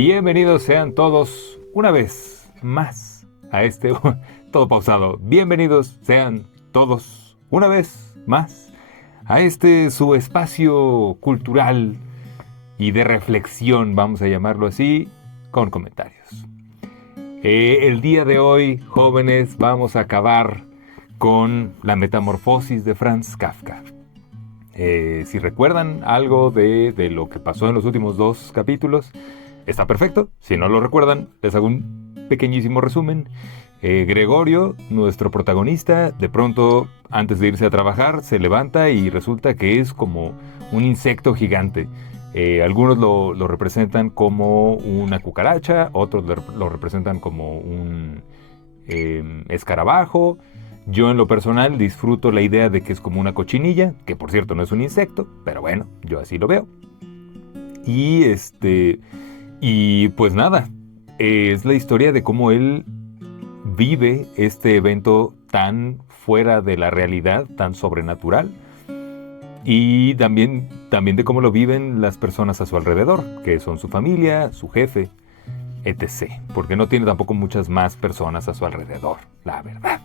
Bienvenidos sean todos una vez más a este... todo pausado. Bienvenidos sean todos una vez más a este su espacio cultural y de reflexión, vamos a llamarlo así, con comentarios. El día de hoy, jóvenes, vamos a acabar con la metamorfosis de Franz Kafka. Si recuerdan algo de lo que pasó en los últimos 2 capítulos, está perfecto. Si no lo recuerdan, les hago un pequeñísimo resumen. Gregorio, nuestro protagonista, de pronto, antes de irse a trabajar, se levanta y resulta que es como un insecto gigante. Algunos lo representan como una cucaracha, otros lo representan como un escarabajo. Yo en lo personal disfruto la idea de que es como una cochinilla, que por cierto no es un insecto, pero bueno, yo así lo veo. Y pues nada, es la historia de cómo él vive este evento tan fuera de la realidad, tan sobrenatural, y también de cómo lo viven las personas a su alrededor, que son su familia, su jefe, etc. Porque no tiene tampoco muchas más personas a su alrededor, la verdad.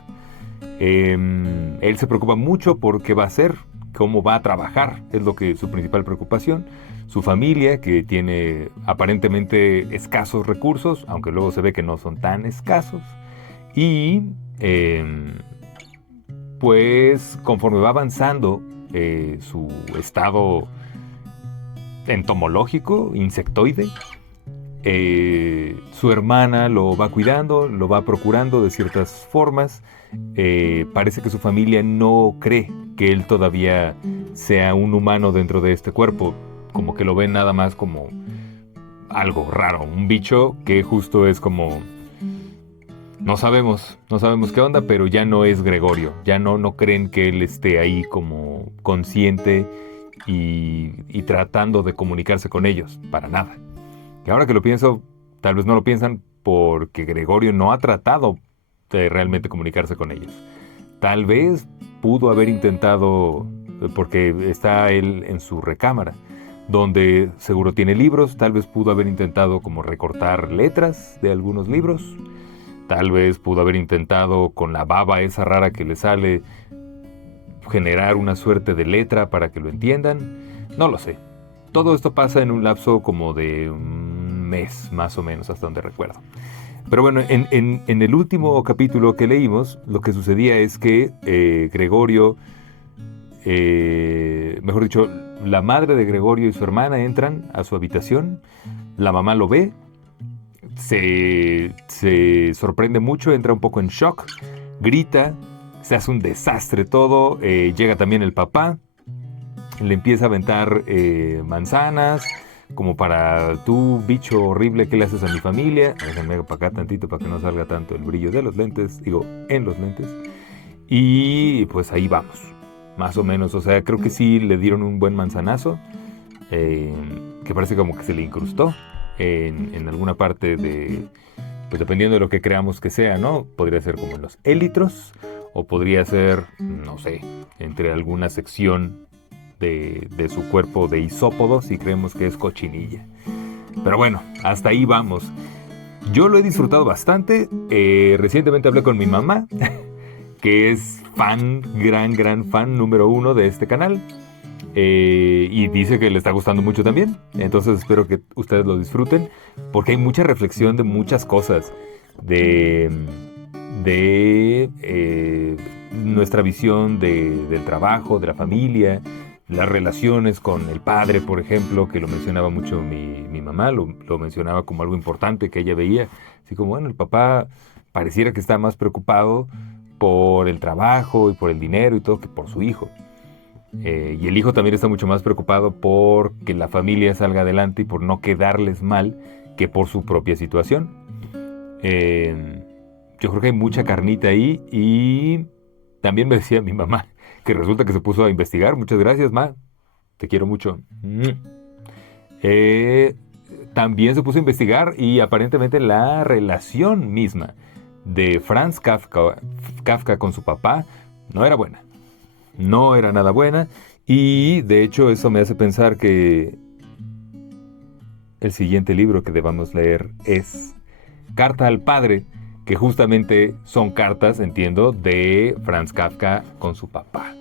Él se preocupa mucho por qué va a hacer, cómo va a trabajar, es lo que su principal preocupación. Su familia, que tiene aparentemente escasos recursos, aunque luego se ve que no son tan escasos. Y pues conforme va avanzando su estado entomológico, insectoide, su hermana lo va cuidando, lo va procurando de ciertas formas. Parece que su familia no cree que él todavía sea un humano dentro de este cuerpo, como que lo ven nada más como algo raro, un bicho que justo es como... No sabemos qué onda, pero ya no es Gregorio, ya no creen que él esté ahí como consciente y tratando de comunicarse con ellos, para nada. Y ahora que lo pienso, tal vez no lo piensan porque Gregorio no ha tratado de realmente comunicarse con ellos. Tal vez pudo haber intentado, porque está él en su recámara, donde seguro tiene libros, tal vez pudo haber intentado como recortar letras de algunos libros. Tal vez pudo haber intentado con la baba esa rara que le sale generar una suerte de letra para que lo entiendan. No lo sé. Todo esto pasa en un lapso como de un mes, más o menos, hasta donde recuerdo. Pero bueno, en el último capítulo que leímos, lo que sucedía es que Gregorio, mejor dicho, la madre de Gregorio y su hermana entran a su habitación. La mamá lo ve, se sorprende mucho, entra un poco en shock, grita, se hace un desastre todo. Llega también el papá, le empieza a aventar manzanas, como para tú, bicho horrible, ¿qué le haces a mi familia? Déjenme para acá tantito para que no salga tanto el brillo de los lentes, en los lentes. Y pues ahí vamos, más o menos. O sea, creo que sí le dieron un buen manzanazo, que parece como que se le incrustó en alguna parte de, pues dependiendo de lo que creamos que sea, ¿no? Podría ser como en los élitros, o podría ser, no sé, entre alguna sección de su cuerpo de isópodo, si creemos que es cochinilla. Pero bueno, hasta ahí vamos. Yo lo he disfrutado bastante. Recientemente hablé con mi mamá, que es fan, gran fan número 1 de este canal. Y dice que le está gustando mucho también. Entonces espero que ustedes lo disfruten, porque hay mucha reflexión de muchas cosas. De nuestra visión del trabajo, de la familia, las relaciones con el padre, por ejemplo, que lo mencionaba mucho mi mamá, lo mencionaba como algo importante que ella veía. Así como, bueno, el papá pareciera que está más preocupado por el trabajo y por el dinero y todo que por su hijo. Y el hijo también está mucho más preocupado por que la familia salga adelante y por no quedarles mal que por su propia situación. Yo creo que hay mucha carnita ahí. Y también me decía mi mamá que resulta que se puso a investigar. Muchas gracias, ma. Te quiero mucho. También se puso a investigar y aparentemente la relación misma de Franz Kafka con su papá no era buena. No era nada buena. Y de hecho eso me hace pensar que el siguiente libro que debamos leer es Carta al Padre, que justamente son cartas, entiendo, de Franz Kafka con su papá.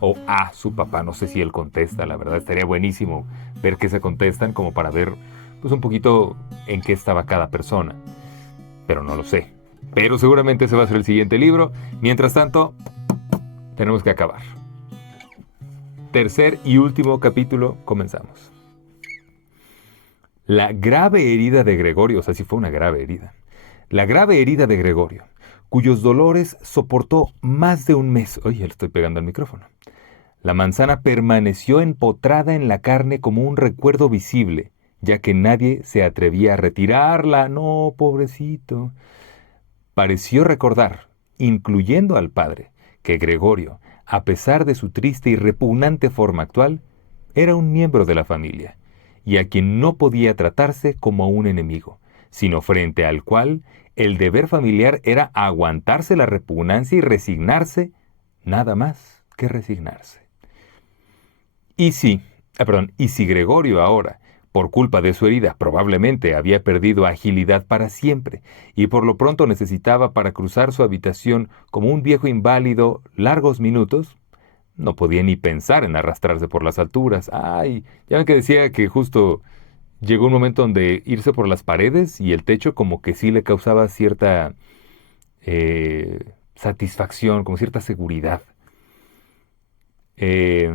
O a su papá, no sé si él contesta, la verdad estaría buenísimo ver qué se contestan como para ver pues un poquito en qué estaba cada persona. Pero no lo sé. Pero seguramente ese va a ser el siguiente libro. Mientras tanto, tenemos que acabar. Tercer y último capítulo, comenzamos. La grave herida de Gregorio, o sea, sí fue una grave herida. La grave herida de Gregorio, cuyos dolores soportó más de un mes. Oye, le estoy pegando al micrófono. La manzana permaneció empotrada en la carne como un recuerdo visible, ya que nadie se atrevía a retirarla. No, pobrecito. Pareció recordar, incluyendo al padre, que Gregorio, a pesar de su triste y repugnante forma actual, era un miembro de la familia, y a quien no podía tratarse como a un enemigo, sino frente al cual el deber familiar era aguantarse la repugnancia y resignarse, nada más que resignarse. Y si Gregorio ahora, por culpa de su herida, probablemente había perdido agilidad para siempre, y por lo pronto necesitaba para cruzar su habitación como un viejo inválido largos minutos, no podía ni pensar en arrastrarse por las alturas. Ay, ya ven que decía que justo llegó un momento donde irse por las paredes y el techo como que sí le causaba cierta satisfacción, como cierta seguridad. eh,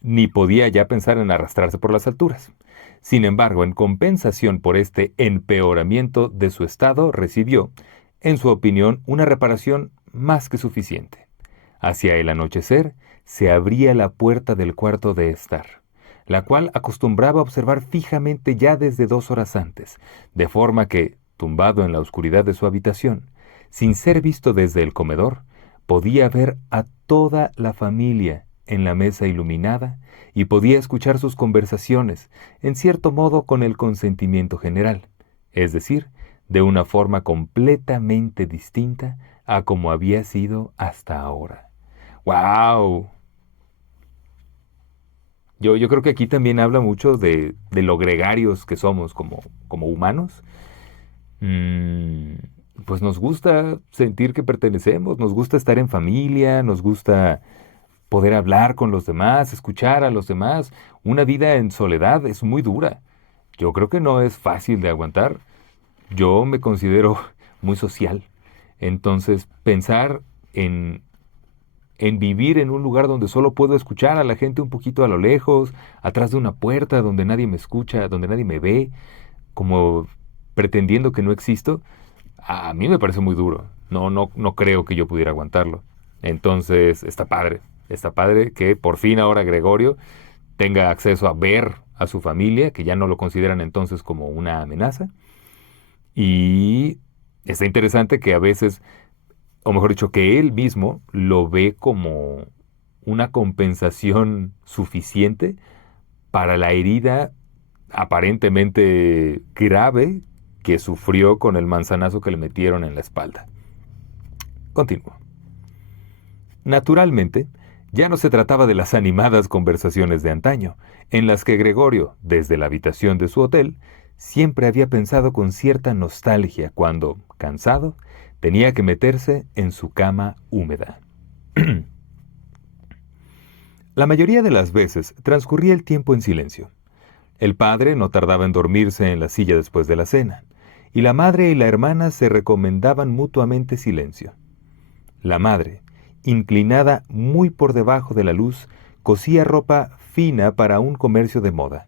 Ni podía ya pensar en arrastrarse por las alturas. Sin embargo, en compensación por este empeoramiento de su estado, recibió, en su opinión, una reparación más que suficiente. Hacia el anochecer, se abría la puerta del cuarto de estar, la cual acostumbraba observar fijamente ya desde 2 horas antes, de forma que, tumbado en la oscuridad de su habitación, sin ser visto desde el comedor, podía ver a toda la familia en la mesa iluminada y podía escuchar sus conversaciones, en cierto modo con el consentimiento general, es decir, de una forma completamente distinta a como había sido hasta ahora. ¡Wow! Yo creo que aquí también habla mucho de lo gregarios que somos como humanos. Mm, pues nos gusta sentir que pertenecemos, nos gusta estar en familia, nos gusta poder hablar con los demás, escuchar a los demás. Una vida en soledad es muy dura. Yo creo que no es fácil de aguantar. Yo me considero muy social. Entonces, pensar en vivir en un lugar donde solo puedo escuchar a la gente un poquito a lo lejos, atrás de una puerta donde nadie me escucha, donde nadie me ve, como pretendiendo que no existo, a mí me parece muy duro. No creo que yo pudiera aguantarlo. Entonces, está padre que por fin ahora Gregorio tenga acceso a ver a su familia, que ya no lo consideran entonces como una amenaza. Y está interesante que a veces, o mejor dicho, que él mismo lo ve como una compensación suficiente para la herida aparentemente grave que sufrió con el manzanazo que le metieron en la espalda. Continúo. Naturalmente, ya no se trataba de las animadas conversaciones de antaño, en las que Gregorio, desde la habitación de su hotel, siempre había pensado con cierta nostalgia cuando, cansado, tenía que meterse en su cama húmeda. La mayoría de las veces transcurría el tiempo en silencio. El padre no tardaba en dormirse en la silla después de la cena, y la madre y la hermana se recomendaban mutuamente silencio. La madre, inclinada muy por debajo de la luz, cosía ropa fina para un comercio de moda.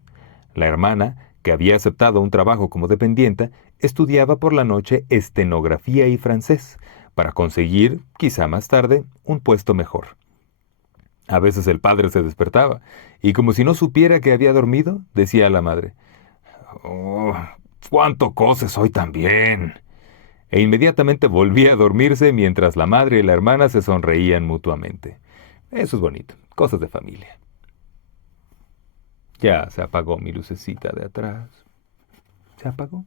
La hermana, que había aceptado un trabajo como dependienta, estudiaba por la noche estenografía y francés, para conseguir, quizá más tarde, un puesto mejor. A veces el padre se despertaba, y como si no supiera que había dormido, decía a la madre, "Oh, cuánto coses hoy también." E inmediatamente volvía a dormirse mientras la madre y la hermana se sonreían mutuamente. Eso es bonito, cosas de familia. Ya se apagó mi lucecita de atrás. ¿Se apagó?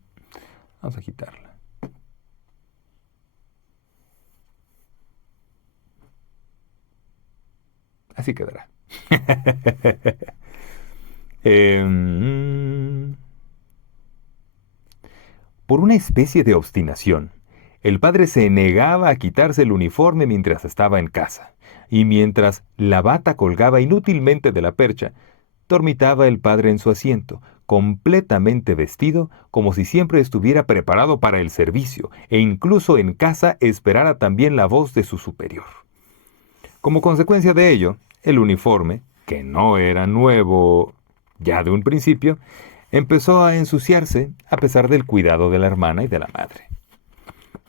Vamos a quitarla. Así quedará. Em, Por una especie de obstinación, el padre se negaba a quitarse el uniforme mientras estaba en casa, y mientras la bata colgaba inútilmente de la percha, dormitaba el padre en su asiento, completamente vestido, como si siempre estuviera preparado para el servicio, e incluso en casa esperara también la voz de su superior. Como consecuencia de ello, el uniforme, que no era nuevo ya de un principio, empezó a ensuciarse a pesar del cuidado de la hermana y de la madre.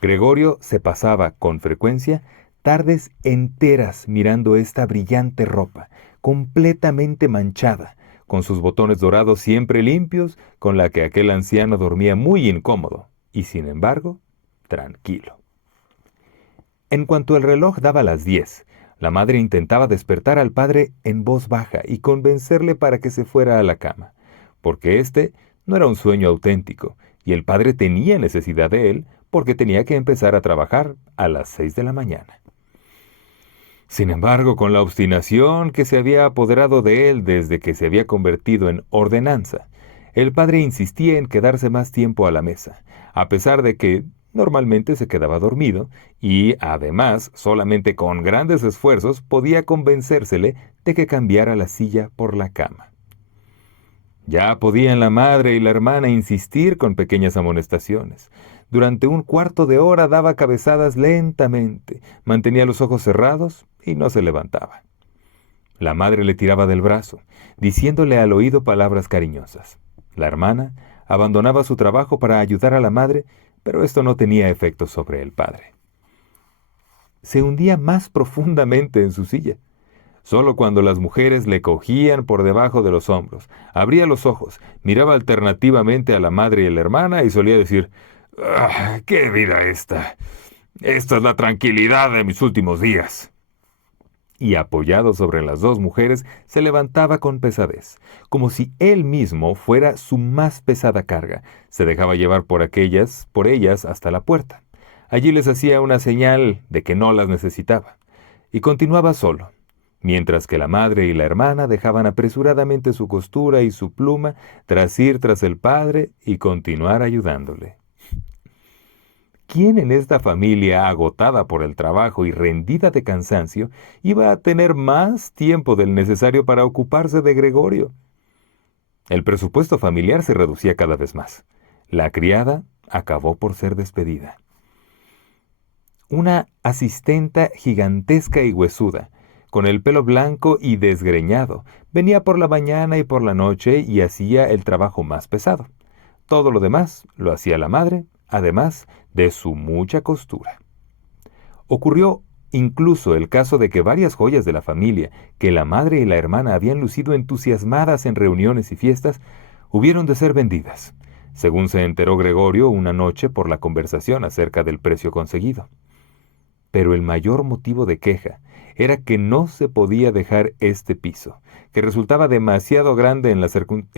Gregorio se pasaba con frecuencia tardes enteras mirando esta brillante ropa, completamente manchada, con sus botones dorados siempre limpios, con la que aquel anciano dormía muy incómodo, y sin embargo, tranquilo. En cuanto el reloj daba las 10, la madre intentaba despertar al padre en voz baja y convencerle para que se fuera a la cama, porque este no era un sueño auténtico, y el padre tenía necesidad de él porque tenía que empezar a trabajar a las 6 de la mañana. Sin embargo, con la obstinación que se había apoderado de él desde que se había convertido en ordenanza, el padre insistía en quedarse más tiempo a la mesa, a pesar de que normalmente se quedaba dormido y, además, solamente con grandes esfuerzos podía convencérsele de que cambiara la silla por la cama. Ya podían la madre y la hermana insistir con pequeñas amonestaciones. Durante un cuarto de hora daba cabezadas lentamente, mantenía los ojos cerrados y no se levantaba. La madre le tiraba del brazo, diciéndole al oído palabras cariñosas. La hermana abandonaba su trabajo para ayudar a la madre, pero esto no tenía efecto sobre el padre. Se hundía más profundamente en su silla. Solo cuando las mujeres le cogían por debajo de los hombros, abría los ojos, miraba alternativamente a la madre y a la hermana y solía decir: "Ah, ¡qué vida esta! Esta es la tranquilidad de mis últimos días". Y apoyado sobre las dos mujeres, se levantaba con pesadez, como si él mismo fuera su más pesada carga. Se dejaba llevar por ellas hasta la puerta. Allí les hacía una señal de que no las necesitaba, y continuaba solo, mientras que la madre y la hermana dejaban apresuradamente su costura y su pluma tras ir tras el padre y continuar ayudándole. ¿Quién en esta familia, agotada por el trabajo y rendida de cansancio, iba a tener más tiempo del necesario para ocuparse de Gregorio? El presupuesto familiar se reducía cada vez más. La criada acabó por ser despedida. Una asistenta gigantesca y huesuda, con el pelo blanco y desgreñado, venía por la mañana y por la noche y hacía el trabajo más pesado. Todo lo demás lo hacía la madre, además de su mucha costura. Ocurrió incluso el caso de que varias joyas de la familia, que la madre y la hermana habían lucido entusiasmadas en reuniones y fiestas, hubieron de ser vendidas, según se enteró Gregorio una noche por la conversación acerca del precio conseguido. Pero el mayor motivo de queja era que no se podía dejar este piso, que resultaba demasiado grande en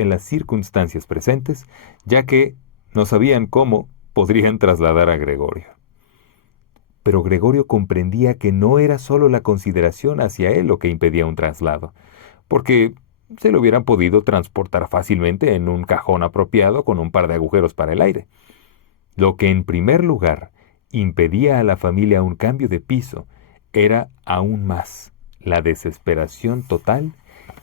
las circunstancias presentes, ya que no sabían cómo podrían trasladar a Gregorio. Pero Gregorio comprendía que no era solo la consideración hacia él lo que impedía un traslado, porque se lo hubieran podido transportar fácilmente en un cajón apropiado con un par de agujeros para el aire. Lo que en primer lugar impedía a la familia un cambio de piso era aún más la desesperación total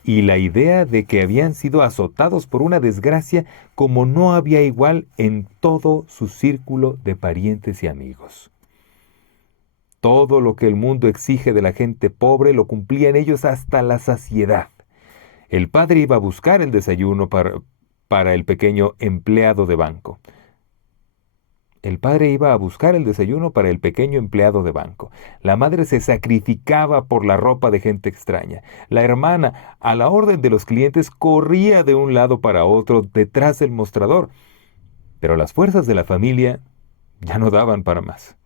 y la idea de que habían sido azotados por una desgracia como no había igual en todo su círculo de parientes y amigos. Todo lo que el mundo exige de la gente pobre lo cumplían ellos hasta la saciedad. El padre iba a buscar el desayuno para el pequeño empleado de banco. El padre iba a buscar el desayuno para el pequeño empleado de banco. La madre se sacrificaba por la ropa de gente extraña. La hermana, a la orden de los clientes, corría de un lado para otro detrás del mostrador. Pero las fuerzas de la familia ya no daban para más.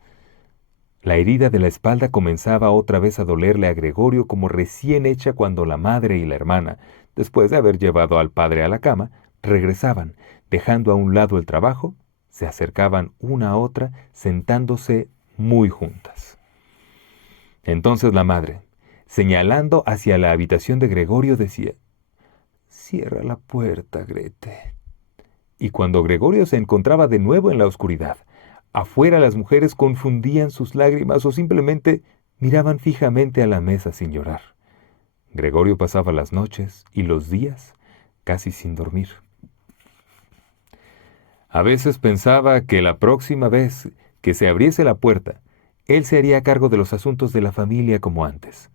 La herida de la espalda comenzaba otra vez a dolerle a Gregorio como recién hecha cuando la madre y la hermana, después de haber llevado al padre a la cama, regresaban, dejando a un lado el trabajo. Se acercaban una a otra, sentándose muy juntas. Entonces la madre, señalando hacia la habitación de Gregorio, decía: «Cierra la puerta, Grete. Y cuando Gregorio se encontraba de nuevo en la oscuridad, afuera las mujeres confundían sus lágrimas o simplemente miraban fijamente a la mesa sin llorar. Gregorio pasaba las noches y los días casi sin dormir. A veces pensaba que la próxima vez que se abriese la puerta, él se haría cargo de los asuntos de la familia como antes.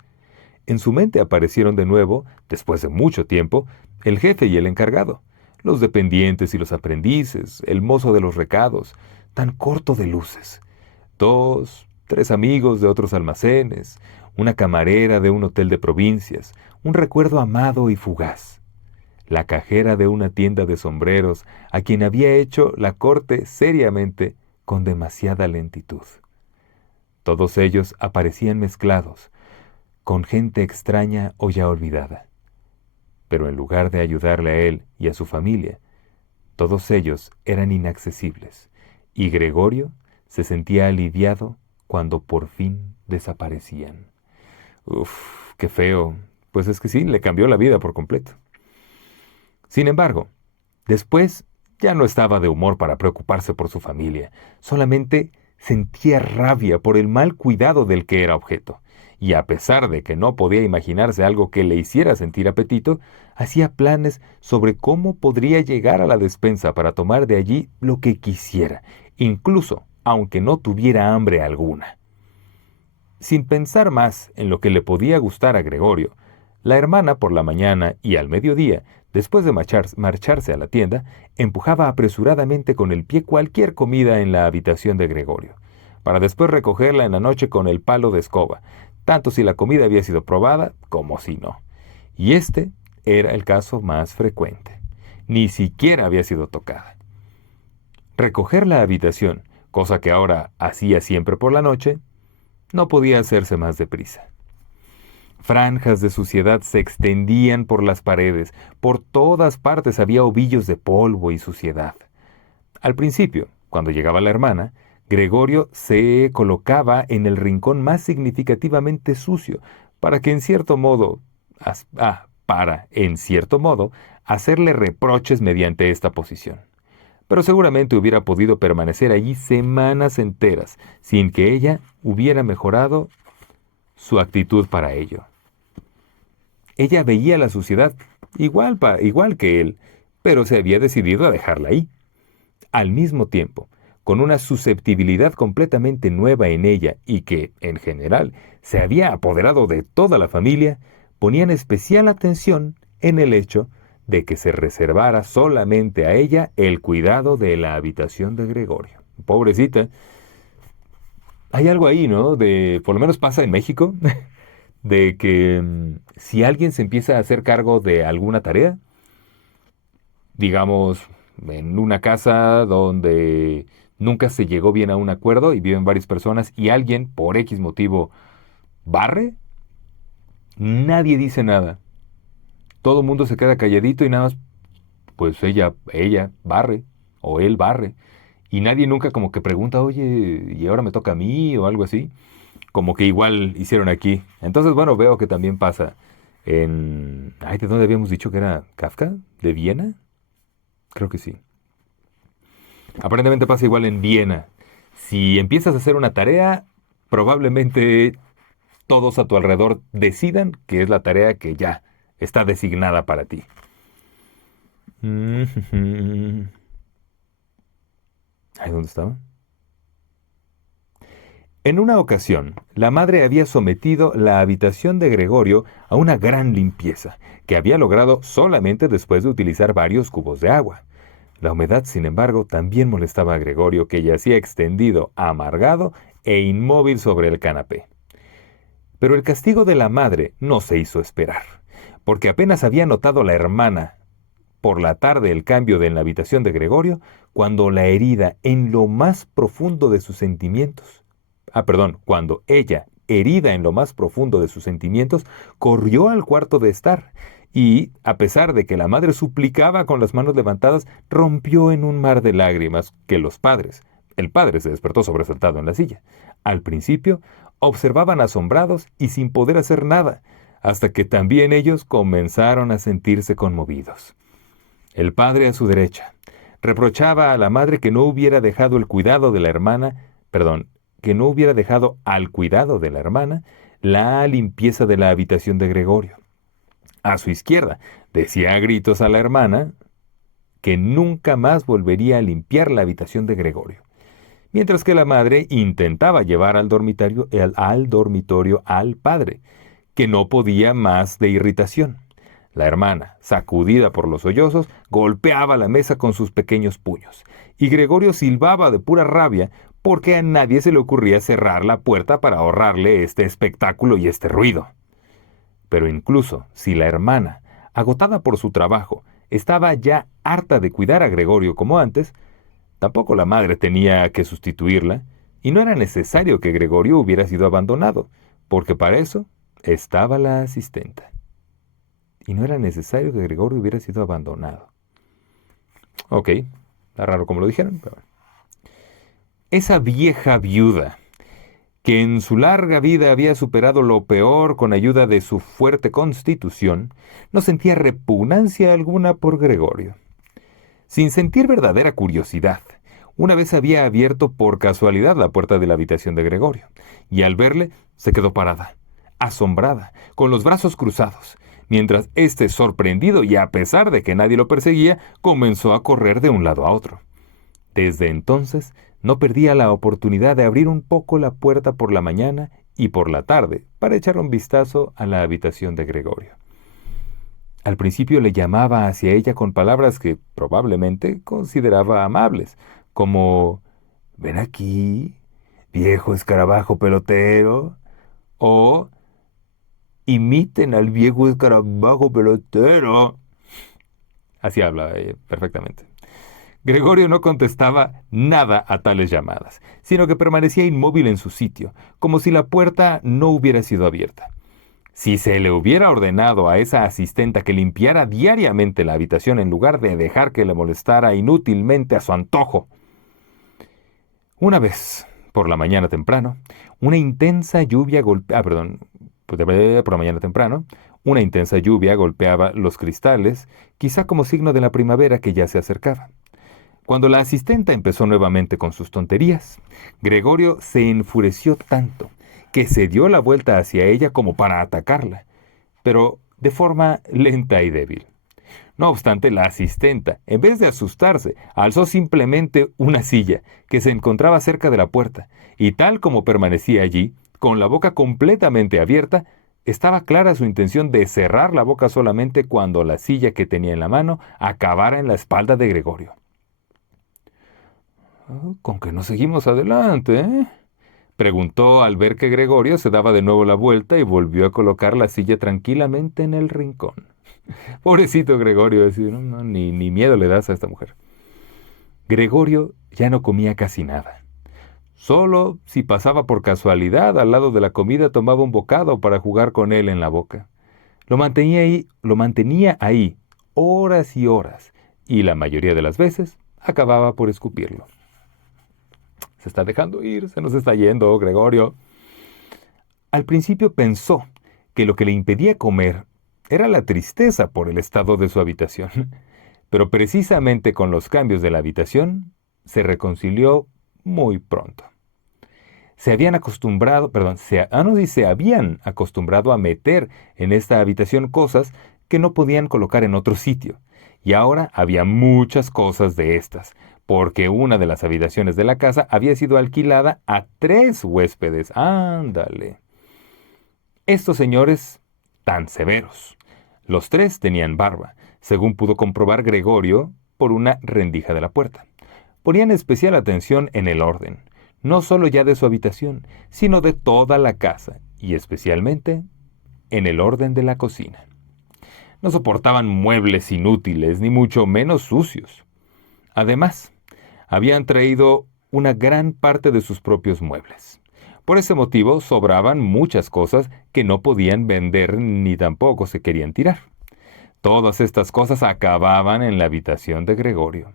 En su mente aparecieron de nuevo, después de mucho tiempo, el jefe y el encargado, los dependientes y los aprendices, el mozo de los recados, tan corto de luces, 2, 3 amigos de otros almacenes, una camarera de un hotel de provincias, un recuerdo amado y fugaz, la cajera de una tienda de sombreros a quien había hecho la corte seriamente con demasiada lentitud. Todos ellos aparecían mezclados, con gente extraña o ya olvidada. Pero en lugar de ayudarle a él y a su familia, todos ellos eran inaccesibles, y Gregorio se sentía aliviado cuando por fin desaparecían. Uf, qué feo. Pues es que sí, le cambió la vida por completo. Sin embargo, después ya no estaba de humor para preocuparse por su familia, solamente sentía rabia por el mal cuidado del que era objeto, y a pesar de que no podía imaginarse algo que le hiciera sentir apetito, hacía planes sobre cómo podría llegar a la despensa para tomar de allí lo que quisiera, incluso aunque no tuviera hambre alguna. Sin pensar más en lo que le podía gustar a Gregorio, la hermana por la mañana y al mediodía, después de marcharse a la tienda, empujaba apresuradamente con el pie cualquier comida en la habitación de Gregorio, para después recogerla en la noche con el palo de escoba, tanto si la comida había sido probada como si no. Y este era el caso más frecuente. Ni siquiera había sido tocada. Recoger la habitación, cosa que ahora hacía siempre por la noche, no podía hacerse más deprisa. Franjas de suciedad se extendían por las paredes, por todas partes había ovillos de polvo y suciedad. Al principio, cuando llegaba la hermana, Gregorio se colocaba en el rincón más significativamente sucio, para en cierto modo, hacerle reproches mediante esta posición. Pero seguramente hubiera podido permanecer allí semanas enteras, sin que ella hubiera mejorado su actitud para ello. Ella veía la suciedad igual que él, pero se había decidido a dejarla ahí. Al mismo tiempo, con una susceptibilidad completamente nueva en ella y que, en general, se había apoderado de toda la familia, ponían especial atención en el hecho de que se reservara solamente a ella el cuidado de la habitación de Gregorio. Pobrecita. Hay algo ahí, ¿no? Por lo menos pasa en México, de que si alguien se empieza a hacer cargo de alguna tarea, digamos, en una casa donde nunca se llegó bien a un acuerdo y viven varias personas y alguien, por X motivo, barre, nadie dice nada. Todo el mundo se queda calladito y nada más, pues ella barre o él barre. Y nadie nunca como que pregunta, oye, ¿y ahora me toca a mí? O algo así. Como que igual hicieron aquí. Entonces, bueno, veo que también pasa en... Ay, ¿de dónde habíamos dicho que era Kafka? ¿De Viena? Creo que sí. Aparentemente pasa igual en Viena. Si empiezas a hacer una tarea, probablemente todos a tu alrededor decidan que es la tarea que ya está designada para ti. ¿Ahí dónde estaba? En una ocasión, la madre había sometido la habitación de Gregorio a una gran limpieza, que había logrado solamente después de utilizar varios cubos de agua. La humedad, sin embargo, también molestaba a Gregorio, que yacía extendido, amargado e inmóvil sobre el canapé. Pero el castigo de la madre no se hizo esperar, porque apenas había notado la hermana por la tarde el cambio en la habitación de Gregorio, cuando la herida en lo más profundo de sus sentimientos, cuando ella, herida en lo más profundo de sus sentimientos, corrió al cuarto de estar y, a pesar de que la madre suplicaba con las manos levantadas, rompió en un mar de lágrimas que el padre se despertó sobresaltado en la silla. Al principio, observaban asombrados y sin poder hacer nada, hasta que también ellos comenzaron a sentirse conmovidos. El padre a su derecha, Reprochaba a la madre que no hubiera dejado el cuidado de la hermana, perdón, que no hubiera dejado al cuidado de la hermana la limpieza de la habitación de Gregorio. A su izquierda, decía a gritos a la hermana que nunca más volvería a limpiar la habitación de Gregorio, mientras que la madre intentaba llevar al dormitorio al padre, que no podía más de irritación. La hermana, sacudida por los sollozos, golpeaba la mesa con sus pequeños puños, y Gregorio silbaba de pura rabia porque a nadie se le ocurría cerrar la puerta para ahorrarle este espectáculo y este ruido. Pero incluso si la hermana, agotada por su trabajo, estaba ya harta de cuidar a Gregorio como antes, tampoco la madre tenía que sustituirla, y no era necesario que Gregorio hubiera sido abandonado, porque para eso estaba la asistenta. Y no era necesario que Gregorio hubiera sido abandonado. Ok, está raro como lo dijeron, pero bueno. Esa vieja viuda, que en su larga vida había superado lo peor con ayuda de su fuerte constitución, no sentía repugnancia alguna por Gregorio. Sin sentir verdadera curiosidad, una vez había abierto por casualidad la puerta de la habitación de Gregorio, y al verle se quedó parada, asombrada, con los brazos cruzados, mientras éste, sorprendido y a pesar de que nadie lo perseguía, comenzó a correr de un lado a otro. Desde entonces no perdía la oportunidad de abrir un poco la puerta por la mañana y por la tarde para echar un vistazo a la habitación de Gregorio. Al principio le llamaba hacia ella con palabras que probablemente consideraba amables, como «Ven aquí, viejo escarabajo pelotero», o «Imiten al viejo escarabajo pelotero». Así habla ella perfectamente. Gregorio no contestaba nada a tales llamadas, sino que permanecía inmóvil en su sitio, como si la puerta no hubiera sido abierta. Si se le hubiera ordenado a esa asistenta que limpiara diariamente la habitación en lugar de dejar que le molestara inútilmente a su antojo. Una vez, por la mañana temprano, una intensa lluvia golpeaba los cristales, quizá como signo de la primavera que ya se acercaba. Cuando la asistenta empezó nuevamente con sus tonterías, Gregorio se enfureció tanto que se dio la vuelta hacia ella como para atacarla, pero de forma lenta y débil. No obstante, la asistenta, en vez de asustarse, alzó simplemente una silla que se encontraba cerca de la puerta, y tal como permanecía allí, con la boca completamente abierta, estaba clara su intención de cerrar la boca solamente cuando la silla que tenía en la mano acabara en la espalda de Gregorio. «¿Con qué no seguimos adelante, eh?», preguntó al ver que Gregorio se daba de nuevo la vuelta y volvió a colocar la silla tranquilamente en el rincón. Pobrecito Gregorio, ni miedo le das a esta mujer. Gregorio ya no comía casi nada. Solo si pasaba por casualidad al lado de la comida tomaba un bocado para jugar con él en la boca. Lo mantenía ahí horas y horas, y la mayoría de las veces acababa por escupirlo. Se está dejando ir, se nos está yendo, Gregorio. Al principio pensó que lo que le impedía comer era la tristeza por el estado de su habitación, pero precisamente con los cambios de la habitación se reconcilió muy pronto. Se habían acostumbrado a meter en esta habitación cosas que no podían colocar en otro sitio, y ahora había muchas cosas de estas, porque una de las habitaciones de la casa había sido alquilada a 3 huéspedes. ¡Ándale! Estos señores tan severos. Los 3 tenían barba, según pudo comprobar Gregorio por una rendija de la puerta. Ponían especial atención en el orden, no solo ya de su habitación, sino de toda la casa, y especialmente en el orden de la cocina. No soportaban muebles inútiles, ni mucho menos sucios. Además, habían traído una gran parte de sus propios muebles. Por ese motivo sobraban muchas cosas que no podían vender ni tampoco se querían tirar. Todas estas cosas acababan en la habitación de Gregorio.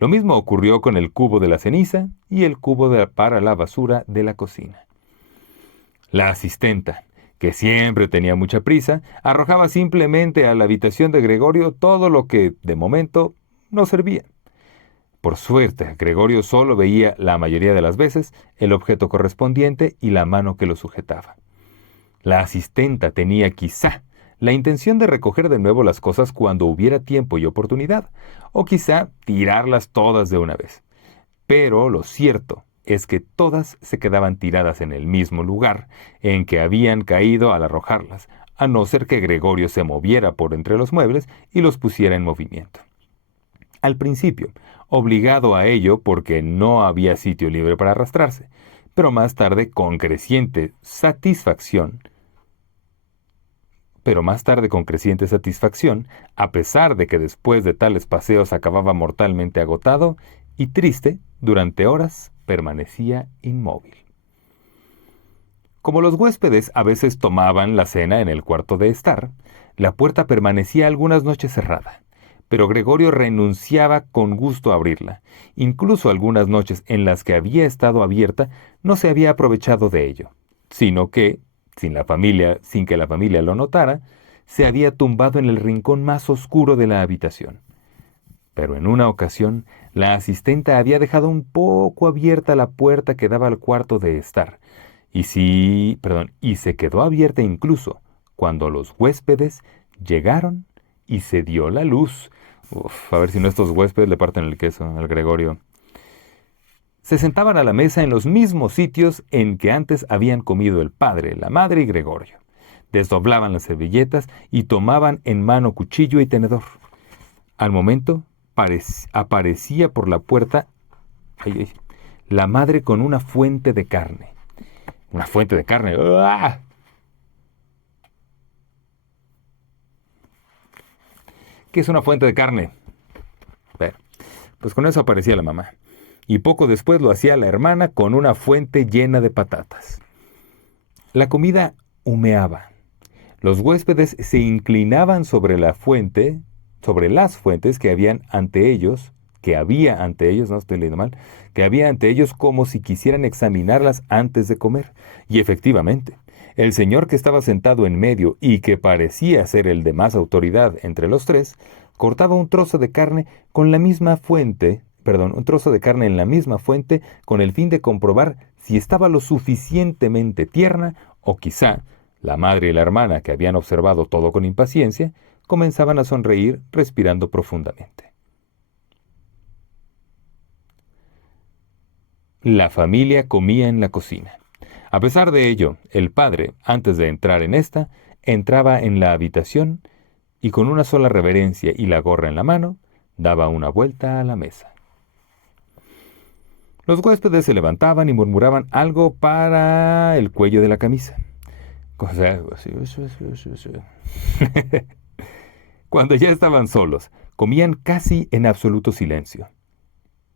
Lo mismo ocurrió con el cubo de la ceniza y el cubo para la basura de la cocina. La asistenta, que siempre tenía mucha prisa, arrojaba simplemente a la habitación de Gregorio todo lo que, de momento, no servía. Por suerte, Gregorio solo veía la mayoría de las veces el objeto correspondiente y la mano que lo sujetaba. La asistenta tenía quizá la intención de recoger de nuevo las cosas cuando hubiera tiempo y oportunidad, o quizá tirarlas todas de una vez. Pero lo cierto es que todas se quedaban tiradas en el mismo lugar en que habían caído al arrojarlas, a no ser que Gregorio se moviera por entre los muebles y los pusiera en movimiento. Al principio, obligado a ello porque no había sitio libre para arrastrarse, pero más tarde con creciente satisfacción, a pesar de que después de tales paseos acababa mortalmente agotado y triste, durante horas permanecía inmóvil. Como los huéspedes a veces tomaban la cena en el cuarto de estar, la puerta permanecía algunas noches cerrada, pero Gregorio renunciaba con gusto a abrirla. Incluso algunas noches en las que había estado abierta no se había aprovechado de ello, sino que, sin que la familia lo notara, se había tumbado en el rincón más oscuro de la habitación. Pero en una ocasión, la asistenta había dejado un poco abierta la puerta que daba al cuarto de estar, y se quedó abierta incluso cuando los huéspedes llegaron y se dio la luz. A ver si no estos huéspedes le parten el queso al Gregorio. Se sentaban a la mesa en los mismos sitios en que antes habían comido el padre, la madre y Gregorio. Desdoblaban las servilletas y tomaban en mano cuchillo y tenedor. Al momento aparecía por la puerta la madre con una fuente de carne. Una fuente de carne. ¡Ah! ¿Qué es una fuente de carne? Bueno, pues con eso aparecía la mamá. Y poco después lo hacía la hermana con una fuente llena de patatas. La comida humeaba. Los huéspedes se inclinaban sobre las fuentes que había ante ellos, no estoy leyendo mal, que había ante ellos como si quisieran examinarlas antes de comer. Y efectivamente, el señor que estaba sentado en medio y que parecía ser el de más autoridad entre los tres, cortaba un trozo de carne un trozo de carne en la misma fuente con el fin de comprobar si estaba lo suficientemente tierna o quizá la madre y la hermana, que habían observado todo con impaciencia, comenzaban a sonreír respirando profundamente. La familia comía en la cocina. A pesar de ello, el padre, antes de entrar en esta, entraba en la habitación y con una sola reverencia y la gorra en la mano, daba una vuelta a la mesa. Los huéspedes se levantaban y murmuraban algo para el cuello de la camisa. Cuando ya estaban solos, comían casi en absoluto silencio.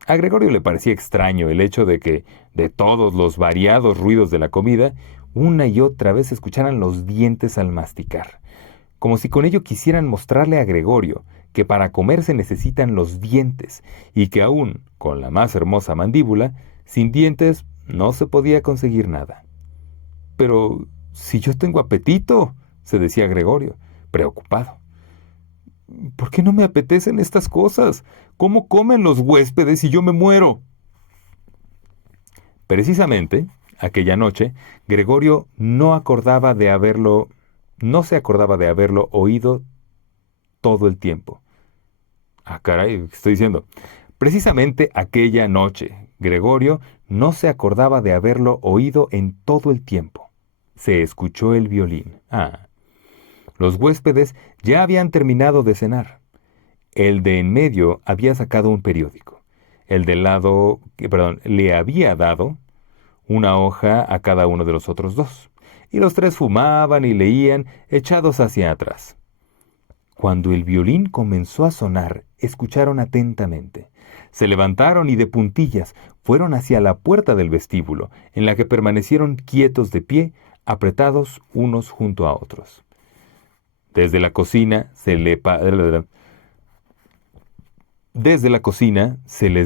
A Gregorio le parecía extraño el hecho de que, de todos los variados ruidos de la comida, una y otra vez se escucharan los dientes al masticar, como si con ello quisieran mostrarle a Gregorio que para comer se necesitan los dientes y que aún con la más hermosa mandíbula, sin dientes no se podía conseguir nada. Pero si yo tengo apetito, se decía Gregorio, preocupado. ¿Por qué no me apetecen estas cosas? ¿Cómo comen los huéspedes si yo me muero? Precisamente, aquella noche, Gregorio no se acordaba de haberlo oído todo el tiempo. Ah, caray, ¿qué estoy diciendo? Precisamente aquella noche, Gregorio no se acordaba de haberlo oído en todo el tiempo. Se escuchó el violín. Los huéspedes ya habían terminado de cenar. El de en medio había sacado un periódico. Le había dado una hoja a cada uno de los otros dos. Y los tres fumaban y leían, echados hacia atrás. Cuando el violín comenzó a sonar, escucharon atentamente. Se levantaron y de puntillas fueron hacia la puerta del vestíbulo, en la que permanecieron quietos de pie, apretados unos junto a otros. Desde la cocina se les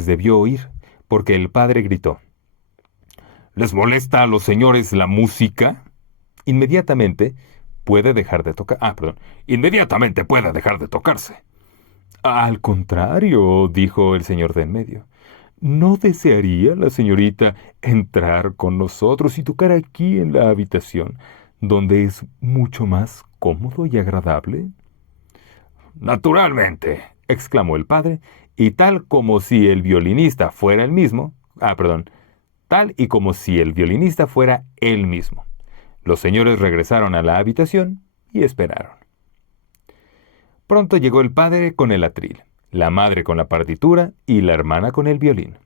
debió oír, porque el padre gritó: ¿Les molesta a los señores la música? Inmediatamente puede dejar de tocarse. Al contrario, dijo el señor de en medio. ¿No desearía la señorita entrar con nosotros y tocar aquí en la habitación, donde es mucho más cómodo y agradable? Naturalmente, exclamó el padre, y tal como si el violinista fuera el mismo, perdón, tal y como si el violinista fuera él mismo. Los señores regresaron a la habitación y esperaron. Pronto llegó el padre con el atril, la madre con la partitura y la hermana con el violín.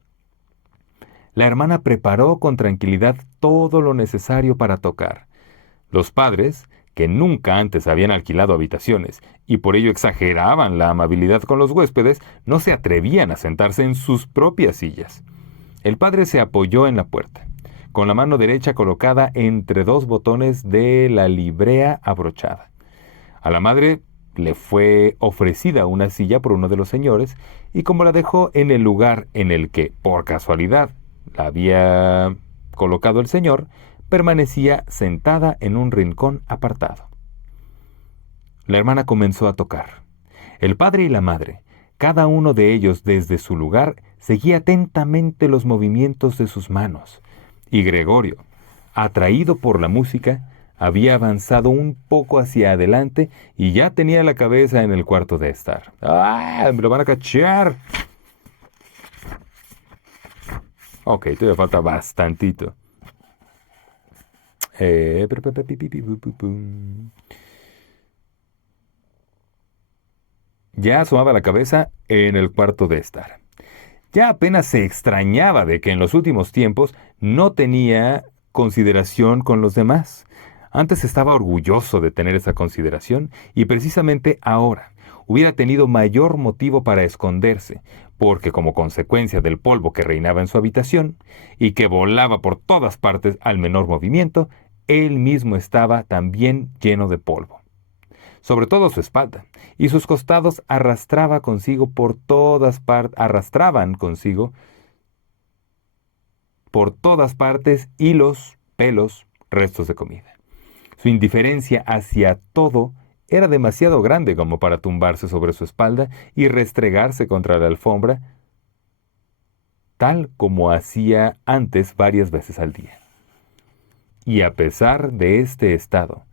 La hermana preparó con tranquilidad todo lo necesario para tocar. Los padres, que nunca antes habían alquilado habitaciones y por ello exageraban la amabilidad con los huéspedes, no se atrevían a sentarse en sus propias sillas. El padre se apoyó en la puerta, con la mano derecha colocada entre dos botones de la librea abrochada. A la madre le fue ofrecida una silla por uno de los señores, y como la dejó en el lugar en el que, por casualidad, la había colocado el señor, permanecía sentada en un rincón apartado. La hermana comenzó a tocar. El padre y la madre, cada uno de ellos desde su lugar, seguía atentamente los movimientos de sus manos, y Gregorio, atraído por la música, había avanzado un poco hacia adelante y ya tenía la cabeza en el cuarto de estar. ¡Ah! ¡Me lo van a cachar! Ok, todavía falta bastantito. Ya asomaba la cabeza en el cuarto de estar. Ya apenas se extrañaba de que en los últimos tiempos no tenía consideración con los demás. Antes estaba orgulloso de tener esa consideración y precisamente ahora hubiera tenido mayor motivo para esconderse, porque como consecuencia del polvo que reinaba en su habitación y que volaba por todas partes al menor movimiento, él mismo estaba también lleno de polvo, sobre todo su espalda, y sus costados arrastraban consigo por todas partes hilos, pelos, restos de comida. Su indiferencia hacia todo era demasiado grande como para tumbarse sobre su espalda y restregarse contra la alfombra, tal como hacía antes varias veces al día. Y a pesar de este estado,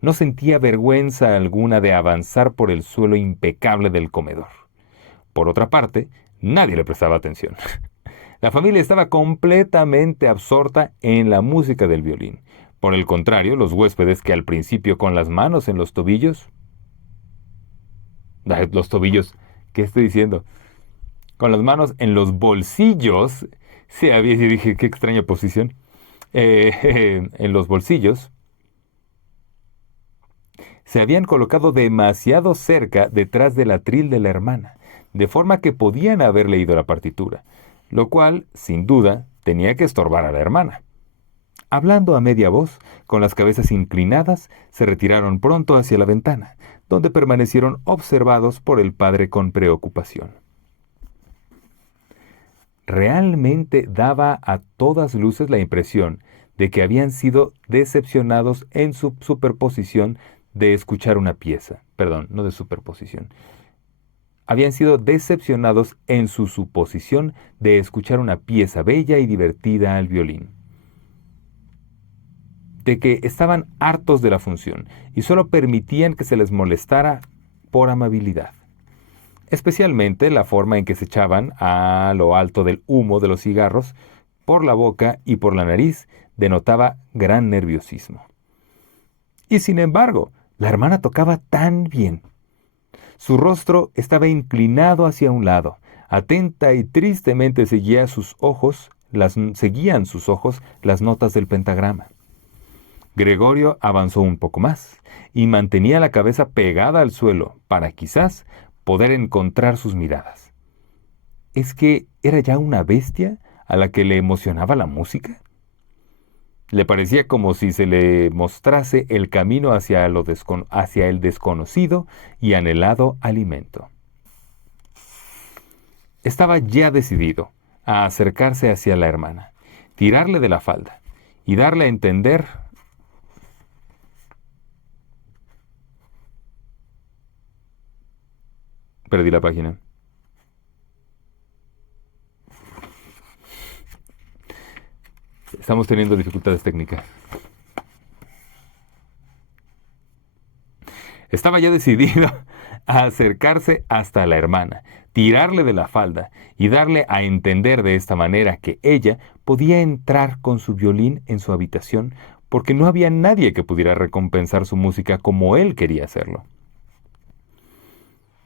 no sentía vergüenza alguna de avanzar por el suelo impecable del comedor. Por otra parte, nadie le prestaba atención. La familia estaba completamente absorta en la música del violín. Por el contrario, los huéspedes que al principio con las manos en los tobillos... Los tobillos, ¿qué estoy diciendo? Con las manos en los bolsillos, yo dije, qué extraña posición, en los bolsillos, se habían colocado demasiado cerca detrás del atril de la hermana, de forma que podían haber leído la partitura, lo cual, sin duda, tenía que estorbar a la hermana. Hablando a media voz, con las cabezas inclinadas, se retiraron pronto hacia la ventana, donde permanecieron observados por el padre con preocupación. Realmente daba a todas luces la impresión de que habían sido decepcionados en su superposición de escuchar una pieza. Perdón, no de superposición. Habían sido decepcionados en su suposición de escuchar una pieza bella y divertida al violín. De que estaban hartos de la función y solo permitían que se les molestara por amabilidad. Especialmente la forma en que se echaban a lo alto del humo de los cigarros por la boca y por la nariz denotaba gran nerviosismo. Y sin embargo, la hermana tocaba tan bien. Su rostro estaba inclinado hacia un lado, atenta y tristemente seguían sus ojos las notas del pentagrama. Gregorio avanzó un poco más y mantenía la cabeza pegada al suelo para quizás poder encontrar sus miradas. ¿Es que era ya una bestia a la que le emocionaba la música? Le parecía como si se le mostrase el camino hacia el desconocido y anhelado alimento. Estaba ya decidido a acercarse hacia la hermana, tirarle de la falda y darle a entender Perdí la página. Estamos teniendo dificultades técnicas. Estaba ya decidido a acercarse hasta la hermana, tirarle de la falda y darle a entender de esta manera que ella podía entrar con su violín en su habitación porque no había nadie que pudiera recompensar su música como él quería hacerlo.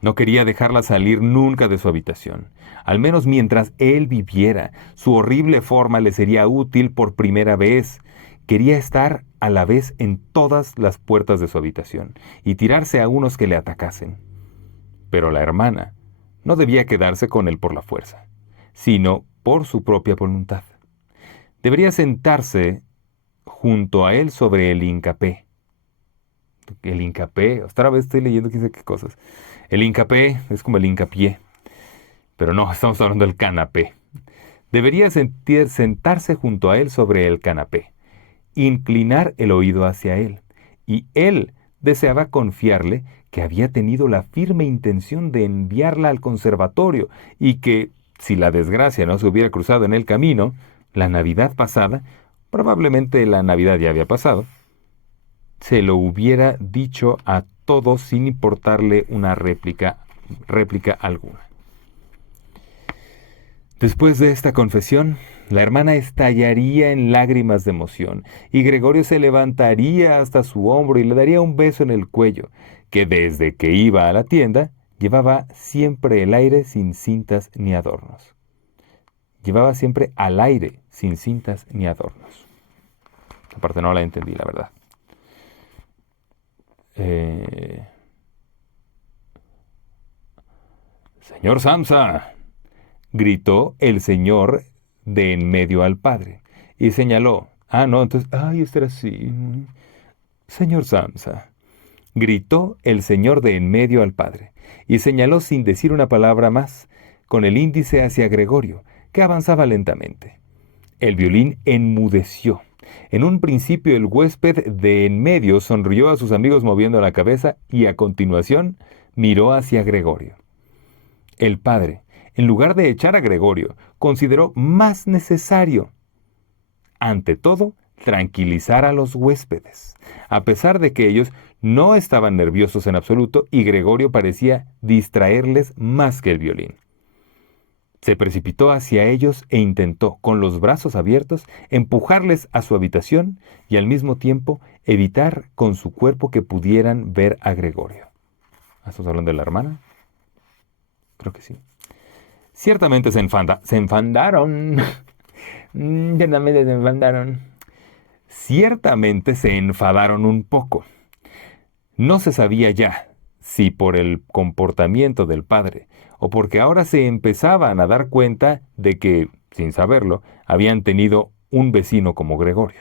No quería dejarla salir nunca de su habitación. Al menos mientras él viviera, su horrible forma le sería útil por primera vez. Quería estar a la vez en todas las puertas de su habitación y tirarse a unos que le atacasen. Pero la hermana no debía quedarse con él por la fuerza, sino por su propia voluntad. Debería sentarse junto a él sobre el hincapé. El hincapé, otra vez estoy leyendo quién sabe qué cosas. El hincapé es como el hincapié, pero no, estamos hablando del canapé. Debería sentarse junto a él sobre el canapé, inclinar el oído hacia él, y él deseaba confiarle que había tenido la firme intención de enviarla al conservatorio y que, si la desgracia no se hubiera cruzado en el camino, la Navidad pasada, probablemente la Navidad ya había pasado, se lo hubiera dicho a todos sin importarle una réplica alguna. Después de esta confesión, la hermana estallaría en lágrimas de emoción, y Gregorio se levantaría hasta su hombro y le daría un beso en el cuello, que desde que iba a la tienda, llevaba siempre el aire sin cintas ni adornos. Llevaba siempre al aire sin cintas ni adornos. Aparte no la entendí, la verdad. Señor Samsa, gritó el señor de en medio al padre, y señaló. No, entonces, este era así. Señor Samsa, gritó el señor de en medio al padre, y señaló sin decir una palabra más, con el índice hacia Gregorio, que avanzaba lentamente. El violín enmudeció. En un principio el huésped de en medio sonrió a sus amigos moviendo la cabeza y a continuación miró hacia Gregorio. El padre, en lugar de echar a Gregorio, consideró más necesario, ante todo, tranquilizar a los huéspedes, a pesar de que ellos no estaban nerviosos en absoluto y Gregorio parecía distraerles más que el violín. Se precipitó hacia ellos e intentó, con los brazos abiertos, empujarles a su habitación y al mismo tiempo evitar con su cuerpo que pudieran ver a Gregorio. ¿Estamos hablando de la hermana? Creo que sí. Ciertamente se enfandaron. Ciertamente se enfandaron. Ciertamente se enfadaron un poco. No se sabía ya si por el comportamiento del padre o porque ahora se empezaban a dar cuenta de que, sin saberlo, habían tenido un vecino como Gregorio.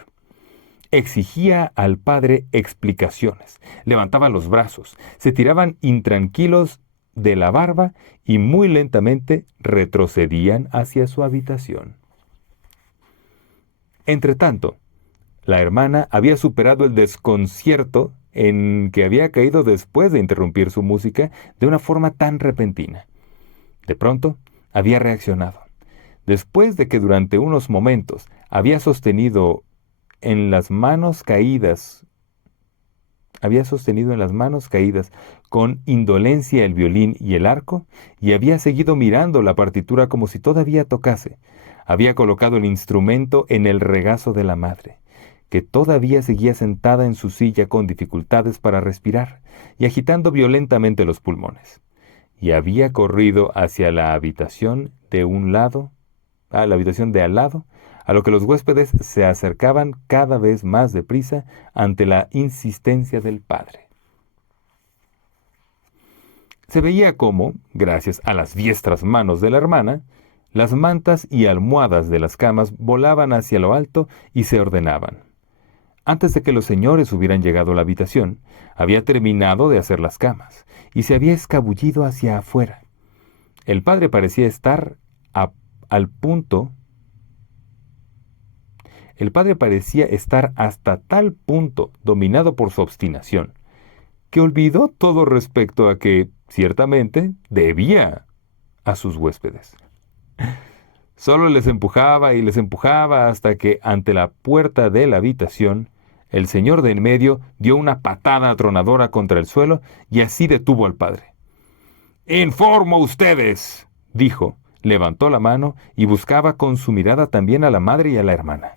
Exigía al padre explicaciones, levantaba los brazos, se tiraban intranquilos de la barba y muy lentamente retrocedían hacia su habitación. Entretanto, la hermana había superado el desconcierto en que había caído después de interrumpir su música de una forma tan repentina. De pronto, había reaccionado. Después de que durante unos momentos había sostenido en las manos caídas con indolencia el violín y el arco, y había seguido mirando la partitura como si todavía tocase. Había colocado el instrumento en el regazo de la madre, que todavía seguía sentada en su silla con dificultades para respirar y agitando violentamente los pulmones. Y había corrido hacia la habitación de al lado, a lo que los huéspedes se acercaban cada vez más deprisa ante la insistencia del padre. Se veía cómo, gracias a las diestras manos de la hermana, las mantas y almohadas de las camas volaban hacia lo alto y se ordenaban. Antes de que los señores hubieran llegado a la habitación, había terminado de hacer las camas y se había escabullido hacia afuera. El padre parecía estar al punto. El padre parecía estar hasta tal punto dominado por su obstinación, que olvidó todo respecto a que, ciertamente debía a sus huéspedes. Solo les empujaba y les empujaba hasta que, ante la puerta de la habitación, el señor de en medio dio una patada atronadora contra el suelo y así detuvo al padre. «¡Informo a ustedes!», dijo, levantó la mano y buscaba con su mirada también a la madre y a la hermana.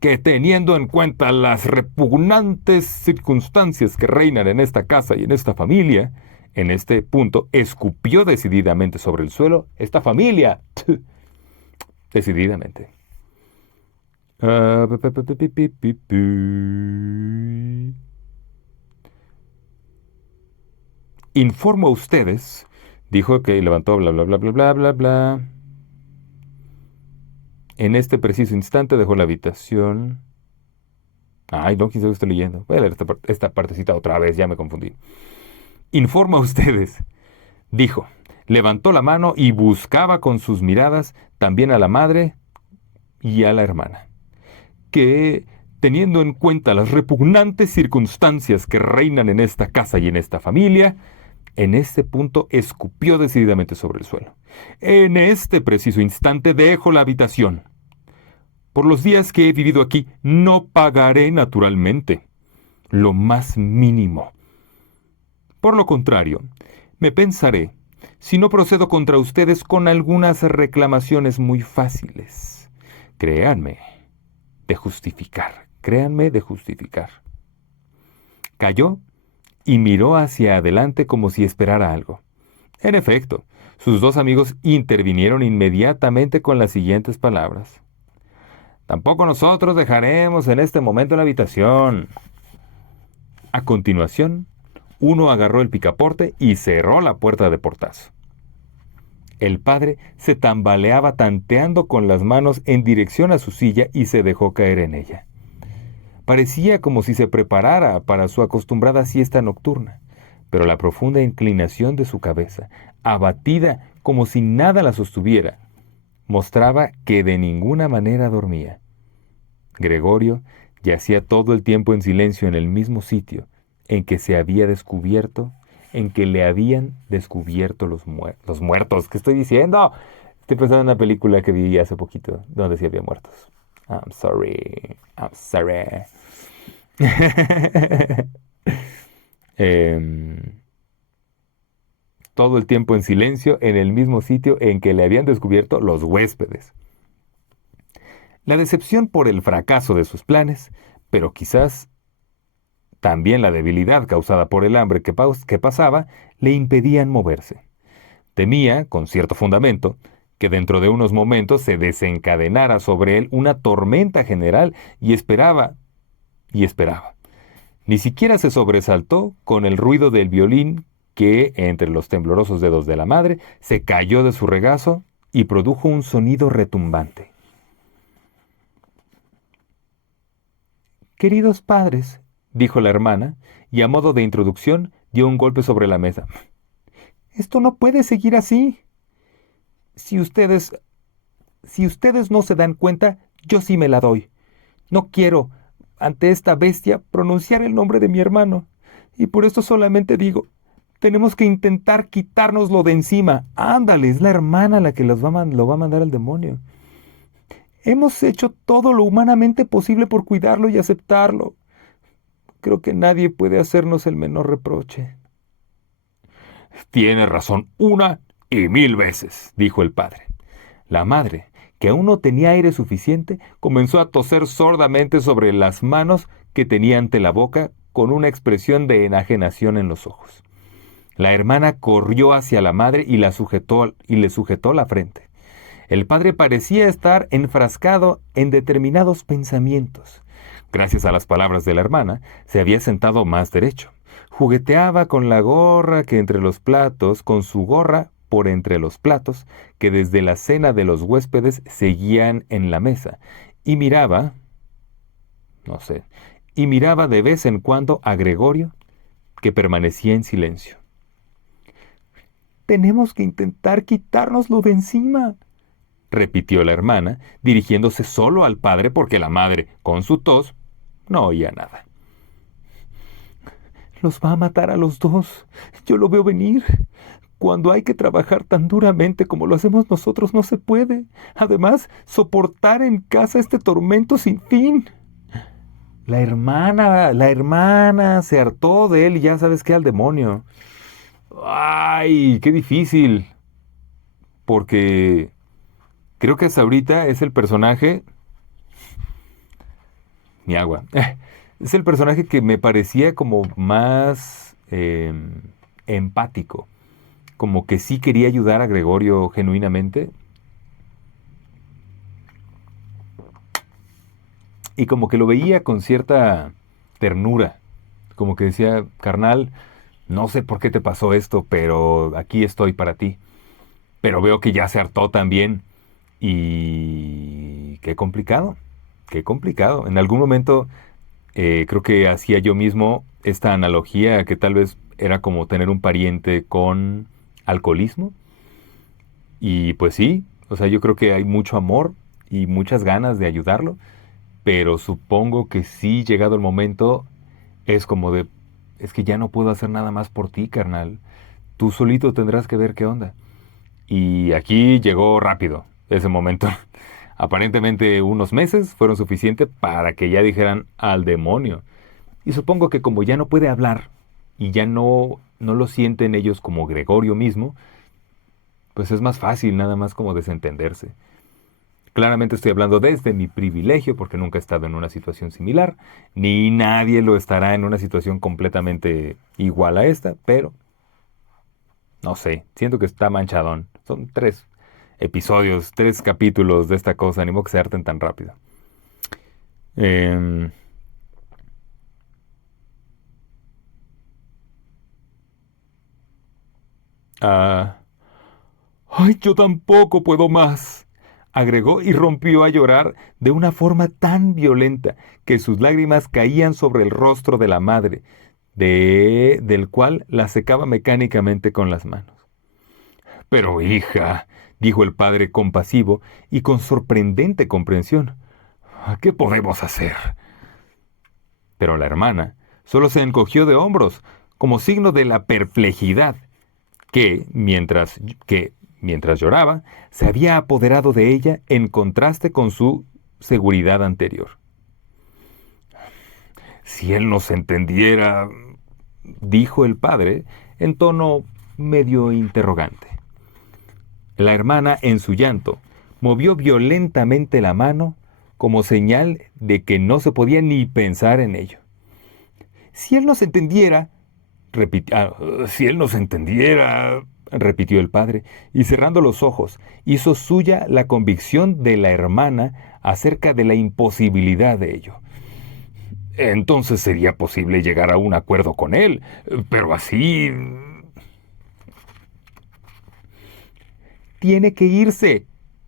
«Que teniendo en cuenta las repugnantes circunstancias que reinan en esta casa y en esta familia», en este punto escupió decididamente sobre el suelo, «esta familia», decididamente. «Informo a ustedes», dijo que levantó bla bla bla bla bla bla bla. En este preciso instante dejó la habitación. Ay, no, quién sabe qué estoy leyendo. Voy a leer esta partecita otra vez, ya me confundí. «Informo a ustedes», dijo, levantó la mano y buscaba con sus miradas también a la madre y a la hermana, que, teniendo en cuenta las repugnantes circunstancias que reinan en esta casa y en esta familia, en este punto escupió decididamente sobre el suelo. «En este preciso instante dejo la habitación. Por los días que he vivido aquí, no pagaré naturalmente lo más mínimo. Por lo contrario, me pensaré si no procedo contra ustedes con algunas reclamaciones muy fáciles. Créanme de justificar. Calló y miró hacia adelante como si esperara algo. En efecto, sus dos amigos intervinieron inmediatamente con las siguientes palabras. «Tampoco nosotros dejaremos en este momento la habitación». A continuación, uno agarró el picaporte y cerró la puerta de portazo. El padre se tambaleaba tanteando con las manos en dirección a su silla y se dejó caer en ella. Parecía como si se preparara para su acostumbrada siesta nocturna, pero la profunda inclinación de su cabeza, abatida como si nada la sostuviera, mostraba que de ninguna manera dormía. Gregorio yacía todo el tiempo en silencio en el mismo sitio en que se había descubierto, en que le habían descubierto los muertos. ¿Qué estoy diciendo? Estoy pensando en una película que vi hace poquito, donde sí había muertos. I'm sorry. Todo el tiempo en silencio en el mismo sitio en que le habían descubierto los huéspedes. La decepción por el fracaso de sus planes, pero quizás también la debilidad causada por el hambre que pasaba, le impedían moverse. Temía, con cierto fundamento, que dentro de unos momentos se desencadenara sobre él una tormenta general y esperaba. Ni siquiera se sobresaltó con el ruido del violín que, entre los temblorosos dedos de la madre, se cayó de su regazo y produjo un sonido retumbante. «Queridos padres», dijo la hermana, y a modo de introducción dio un golpe sobre la mesa. «Esto no puede seguir así. Si ustedes no se dan cuenta, yo sí me la doy. No quiero, ante esta bestia, pronunciar el nombre de mi hermano. Y por esto solamente digo, tenemos que intentar quitárnoslo de encima. Ándale, es la hermana la que lo va a mandar al demonio. Hemos hecho todo lo humanamente posible por cuidarlo y aceptarlo. Creo que nadie puede hacernos el menor reproche». «Tiene razón 1,000 veces», dijo el padre. La madre, que aún no tenía aire suficiente, comenzó a toser sordamente sobre las manos que tenía ante la boca, con una expresión de enajenación en los ojos. La hermana corrió hacia la madre y le sujetó la frente. El padre parecía estar enfrascado en determinados pensamientos. Gracias a las palabras de la hermana, se había sentado más derecho. Jugueteaba con la gorra que entre los platos, con su gorra por entre los platos, que desde la cena de los huéspedes seguían en la mesa, y miraba de vez en cuando a Gregorio, que permanecía en silencio. «Tenemos que intentar quitárnoslo de encima», repitió la hermana, dirigiéndose solo al padre porque la madre, con su tos, no oía nada. Los va a matar a los dos. Yo lo veo venir. Cuando hay que trabajar tan duramente como lo hacemos nosotros, no se puede. Además, soportar en casa este tormento sin fin. La hermana se hartó de él y ya sabes qué, al demonio. Ay, qué difícil. Porque creo que hasta ahorita es el personaje, mi agua, es el personaje que me parecía como más empático. Como que sí quería ayudar a Gregorio genuinamente. Y como que lo veía con cierta ternura. Como que decía, carnal, no sé por qué te pasó esto, pero aquí estoy para ti. Pero veo que ya se hartó también. Y qué complicado, qué complicado. En algún momento creo que hacía yo mismo esta analogía que tal vez era como tener un pariente con alcoholismo. Y pues sí, o sea, yo creo que hay mucho amor y muchas ganas de ayudarlo, pero supongo que sí, llegado el momento, es como de, es que ya no puedo hacer nada más por ti, carnal. Tú solito tendrás que ver qué onda. Y aquí llegó rápido ese momento. Aparentemente unos meses fueron suficientes para que ya dijeran al demonio. Y supongo que como ya no puede hablar y ya no lo sienten ellos como Gregorio mismo, pues es más fácil nada más como desentenderse. Claramente estoy hablando desde mi privilegio porque nunca he estado en una situación similar, ni nadie lo estará en una situación completamente igual a esta, pero no sé, siento que está manchadón. Son 3 episodios, 3 capítulos de esta cosa, ni modo que se harten tan rápido. Em, ah, ¡Ay, yo tampoco puedo más! Agregó y rompió a llorar de una forma tan violenta que sus lágrimas caían sobre el rostro de la madre, del cual la secaba mecánicamente con las manos. Pero hija, dijo el padre compasivo y con sorprendente comprensión, ¿qué podemos hacer? Pero la hermana solo se encogió de hombros, como signo de la perplejidad que mientras lloraba, se había apoderado de ella en contraste con su seguridad anterior. Si él nos entendiera, dijo el padre en tono medio interrogante. La hermana, en su llanto, movió violentamente la mano como señal de que no se podía ni pensar en ello. Si él nos entendiera, si él nos entendiera, repitió el padre, y cerrando los ojos, hizo suya la convicción de la hermana acerca de la imposibilidad de ello. Entonces sería posible llegar a un acuerdo con él, pero así... Tiene que irse,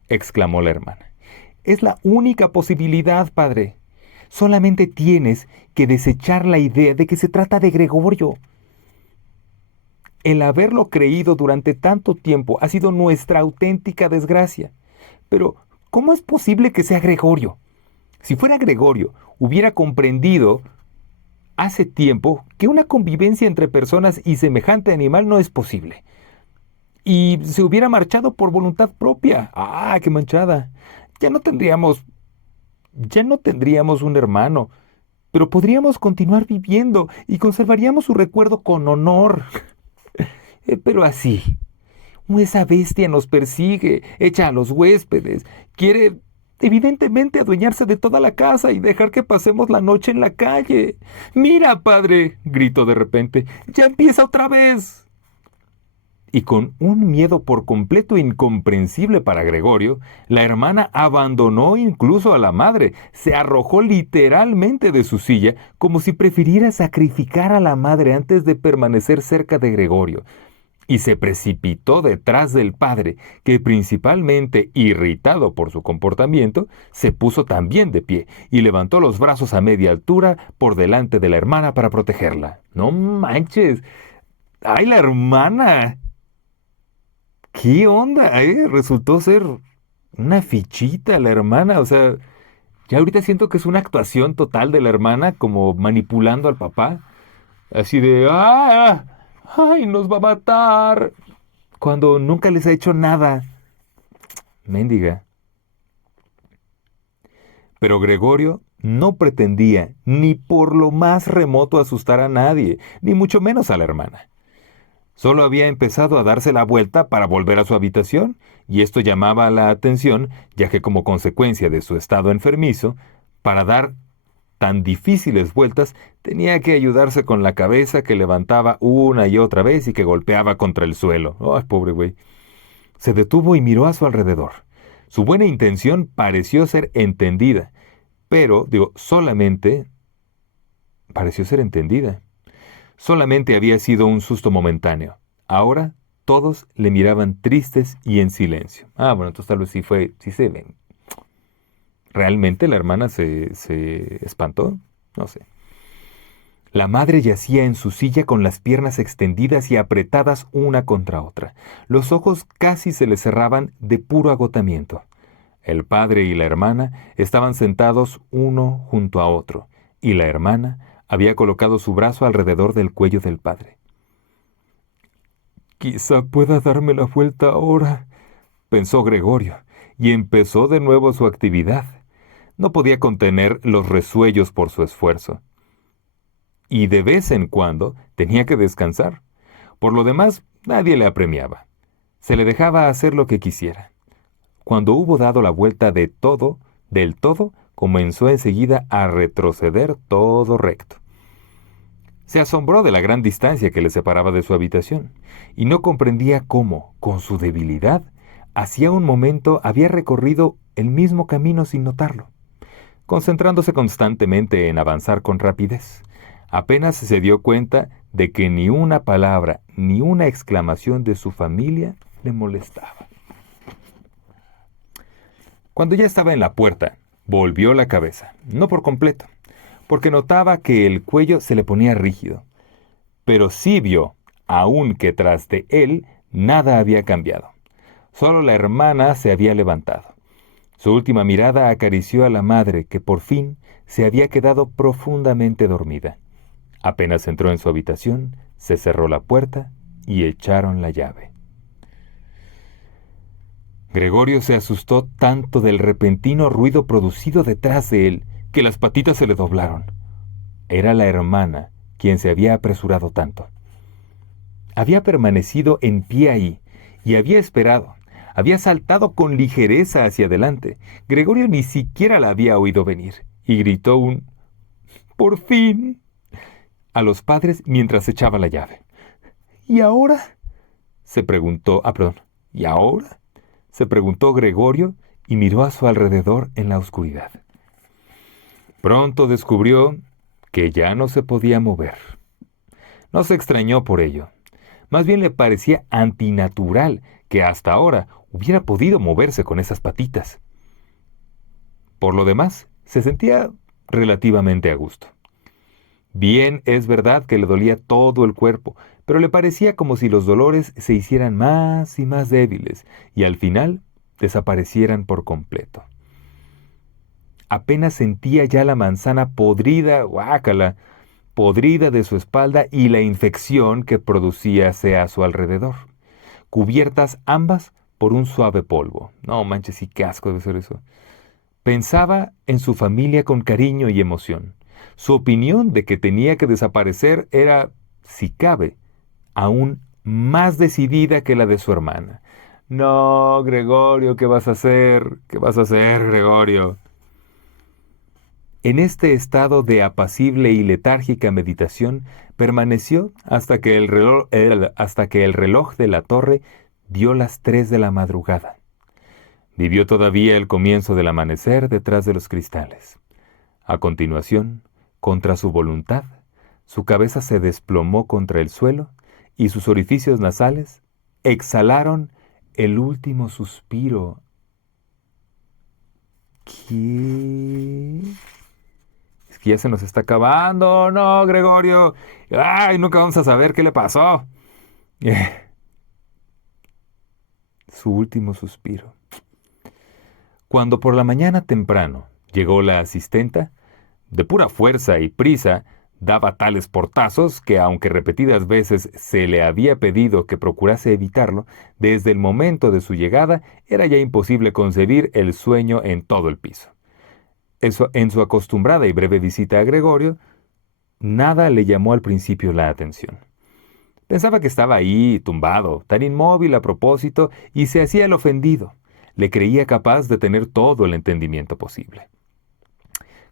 exclamó la hermana. Es la única posibilidad, padre. Solamente tienes que desechar la idea de que se trata de Gregorio. El haberlo creído durante tanto tiempo ha sido nuestra auténtica desgracia. Pero, ¿cómo es posible que sea Gregorio? Si fuera Gregorio, hubiera comprendido hace tiempo que una convivencia entre personas y semejante animal no es posible. Y se hubiera marchado por voluntad propia. ¡Ah, qué manchada! Ya no tendríamos, ya no tendríamos un hermano, pero podríamos continuar viviendo y conservaríamos su recuerdo con honor. Pero así, esa bestia nos persigue, echa a los huéspedes, quiere evidentemente adueñarse de toda la casa y dejar que pasemos la noche en la calle. Mira, padre, gritó de repente, ya empieza otra vez. Y con un miedo por completo incomprensible para Gregorio, la hermana abandonó incluso a la madre, se arrojó literalmente de su silla, como si prefiriera sacrificar a la madre antes de permanecer cerca de Gregorio, y se precipitó detrás del padre, que principalmente irritado por su comportamiento, se puso también de pie y levantó los brazos a media altura por delante de la hermana para protegerla. ¡No manches! ¡Ay, la hermana! ¿Qué onda? Resultó ser una fichita la hermana. O sea, ya ahorita siento que es una actuación total de la hermana como manipulando al papá. Así de, ¡ah! ¡Ay, nos va a matar! Cuando nunca les ha hecho nada. Méndiga. Pero Gregorio no pretendía ni por lo más remoto asustar a nadie, ni mucho menos a la hermana. Solo había empezado a darse la vuelta para volver a su habitación, y esto llamaba la atención, ya que como consecuencia de su estado enfermizo, para dar tan difíciles vueltas, tenía que ayudarse con la cabeza que levantaba una y otra vez y que golpeaba contra el suelo. ¡Ay, pobre güey! Se detuvo y miró a su alrededor. Su buena intención pareció ser entendida, pero, solamente pareció ser entendida. Solamente había sido un susto momentáneo. Ahora todos le miraban tristes y en silencio. Bueno, entonces tal vez sí se ven. ¿Realmente la hermana se espantó? No sé. La madre yacía en su silla con las piernas extendidas y apretadas una contra otra. Los ojos casi se le cerraban de puro agotamiento. El padre y la hermana estaban sentados uno junto a otro, y la hermana había colocado su brazo alrededor del cuello del padre. Quizá pueda darme la vuelta ahora, pensó Gregorio, y empezó de nuevo su actividad. No podía contener los resuellos por su esfuerzo. Y de vez en cuando tenía que descansar. Por lo demás, nadie le apremiaba. Se le dejaba hacer lo que quisiera. Cuando hubo dado la vuelta del todo, comenzó enseguida a retroceder todo recto. Se asombró de la gran distancia que le separaba de su habitación, y no comprendía cómo, con su debilidad, hacía un momento había recorrido el mismo camino sin notarlo, concentrándose constantemente en avanzar con rapidez. Apenas se dio cuenta de que ni una palabra ni una exclamación de su familia le molestaba. Cuando ya estaba en la puerta, volvió la cabeza, no por completo, porque notaba que el cuello se le ponía rígido, pero sí vio, aun que tras de él nada había cambiado. Solo la hermana se había levantado. Su última mirada acarició a la madre, que por fin se había quedado profundamente dormida. Apenas entró en su habitación, se cerró la puerta y echaron la llave. Gregorio se asustó tanto del repentino ruido producido detrás de él, que las patitas se le doblaron. Era la hermana quien se había apresurado tanto. Había permanecido en pie ahí y había esperado. Había saltado con ligereza hacia adelante. Gregorio ni siquiera la había oído venir y gritó un «¡Por fin!» a los padres mientras echaba la llave. «¿Y ahora?», se preguntó. Perdón. «¿Y ahora?», se preguntó Gregorio y miró a su alrededor en la oscuridad. Pronto descubrió que ya no se podía mover. No se extrañó por ello. Más bien le parecía antinatural que hasta ahora hubiera podido moverse con esas patitas. Por lo demás, se sentía relativamente a gusto. Bien, es verdad que le dolía todo el cuerpo, pero le parecía como si los dolores se hicieran más y más débiles y al final desaparecieran por completo. Apenas sentía ya la manzana podrida, guácala, podrida de su espalda y la infección que producíase a su alrededor, cubiertas ambas por un suave polvo. No manches, sí, qué asco debe ser eso. Pensaba en su familia con cariño y emoción. Su opinión de que tenía que desaparecer era, si cabe, aún más decidida que la de su hermana. No, Gregorio, ¿qué vas a hacer? ¿Qué vas a hacer, Gregorio? En este estado de apacible y letárgica meditación permaneció hasta que el reloj de la torre dio las 3 de la madrugada. Vivió todavía el comienzo del amanecer detrás de los cristales. A continuación, contra su voluntad, su cabeza se desplomó contra el suelo y sus orificios nasales exhalaron el último suspiro. ¿Qué? Es que ya se nos está acabando. No, Gregorio. Ay, nunca vamos a saber qué le pasó. Su último suspiro. Cuando por la mañana temprano llegó la asistenta, de pura fuerza y prisa, Daba tales portazos que, aunque repetidas veces se le había pedido que procurase evitarlo, desde el momento de su llegada era ya imposible concebir el sueño en todo el piso. En su acostumbrada y breve visita a Gregorio, nada le llamó al principio la atención. Pensaba que estaba ahí, tumbado, tan inmóvil a propósito, y se hacía el ofendido. Le creía capaz de tener todo el entendimiento posible.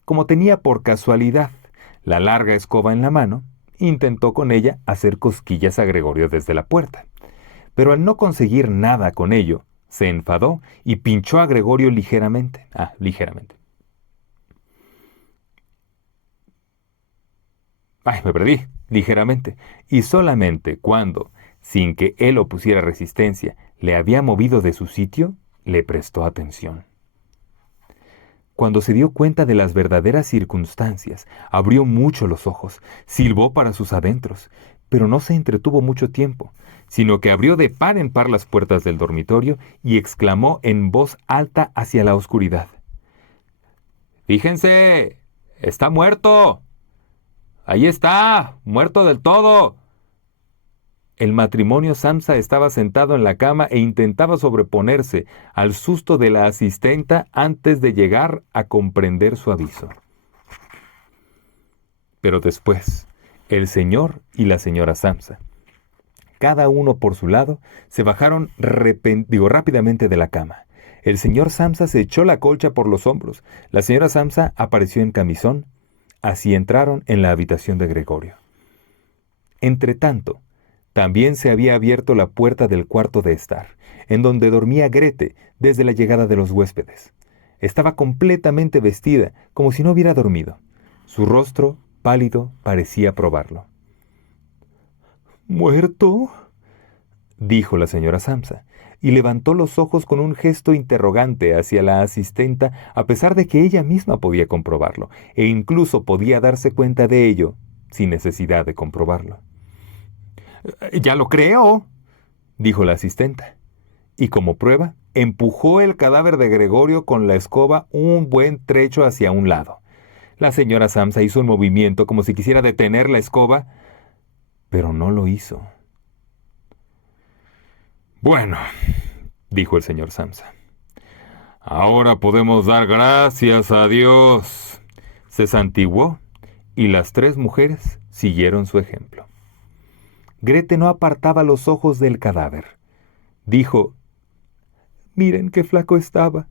Como tenía por casualidad la larga escoba en la mano, intentó con ella hacer cosquillas a Gregorio desde la puerta. Pero al no conseguir nada con ello, se enfadó y pinchó a Gregorio ligeramente. Ligeramente. Me perdí, ligeramente. Y solamente cuando, sin que él opusiera resistencia, le había movido de su sitio, le prestó atención. Cuando se dio cuenta de las verdaderas circunstancias, abrió mucho los ojos, silbó para sus adentros, pero no se entretuvo mucho tiempo, sino que abrió de par en par las puertas del dormitorio y exclamó en voz alta hacia la oscuridad: «¡Fíjense! ¡Está muerto! ¡Ahí está! ¡Muerto del todo!». El matrimonio Samsa estaba sentado en la cama e intentaba sobreponerse al susto de la asistenta antes de llegar a comprender su aviso. Pero después, el señor y la señora Samsa, cada uno por su lado, se bajaron rápidamente de la cama. El señor Samsa se echó la colcha por los hombros. La señora Samsa apareció en camisón. Así entraron en la habitación de Gregorio. Entretanto, también se había abierto la puerta del cuarto de estar, en donde dormía Grete desde la llegada de los huéspedes. Estaba completamente vestida, como si no hubiera dormido. Su rostro, pálido, parecía probarlo. «¿Muerto?», dijo la señora Samsa, y levantó los ojos con un gesto interrogante hacia la asistenta, a pesar de que ella misma podía comprobarlo, e incluso podía darse cuenta de ello sin necesidad de comprobarlo. «Ya lo creo», dijo la asistenta, y como prueba, empujó el cadáver de Gregorio con la escoba un buen trecho hacia un lado. La señora Samsa hizo un movimiento como si quisiera detener la escoba, pero no lo hizo. «Bueno», dijo el señor Samsa, «ahora podemos dar gracias a Dios». Se santiguó y las tres mujeres siguieron su ejemplo. Grete no apartaba los ojos del cadáver. Dijo: «Miren qué flaco estaba.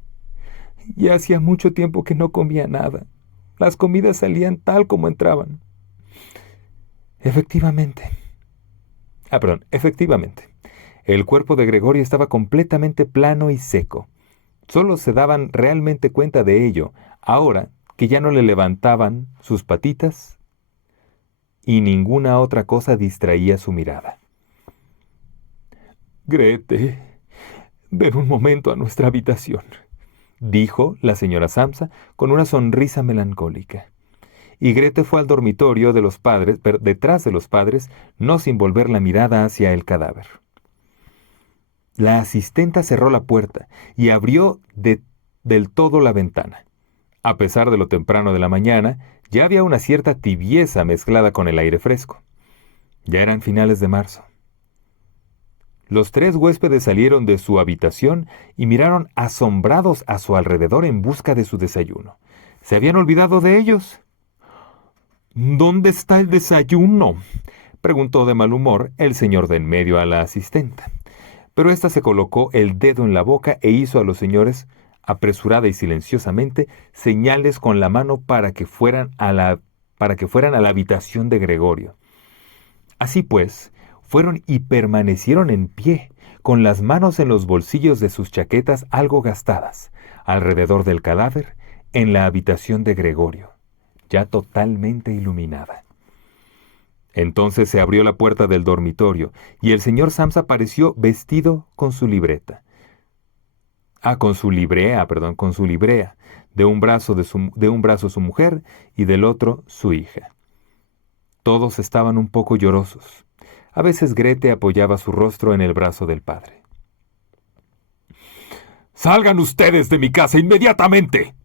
Ya hacía mucho tiempo que no comía nada. Las comidas salían tal como entraban». Efectivamente. El cuerpo de Gregorio estaba completamente plano y seco. Solo se daban realmente cuenta de ello ahora que ya no le levantaban sus patitas y ninguna otra cosa distraía su mirada. «Grete, ven un momento a nuestra habitación», dijo la señora Samsa con una sonrisa melancólica. Y Grete fue al dormitorio de los padres, detrás de los padres, no sin volver la mirada hacia el cadáver. La asistenta cerró la puerta y abrió del todo la ventana. A pesar de lo temprano de la mañana, ya había una cierta tibieza mezclada con el aire fresco. Ya eran finales de marzo. Los tres huéspedes salieron de su habitación y miraron asombrados a su alrededor en busca de su desayuno. ¿Se habían olvidado de ellos? «¿Dónde está el desayuno?», preguntó de mal humor el señor de en medio a la asistenta. Pero ésta se colocó el dedo en la boca e hizo a los señores, apresurada y silenciosamente, señales con la mano para que fueran a la habitación de Gregorio. Así pues, fueron y permanecieron en pie, con las manos en los bolsillos de sus chaquetas algo gastadas, alrededor del cadáver, en la habitación de Gregorio, ya totalmente iluminada. Entonces se abrió la puerta del dormitorio y el señor Samsa apareció vestido con su librea. De un brazo su mujer y del otro su hija. Todos estaban un poco llorosos. A veces Grete apoyaba su rostro en el brazo del padre. «¡Salgan ustedes de mi casa inmediatamente!»,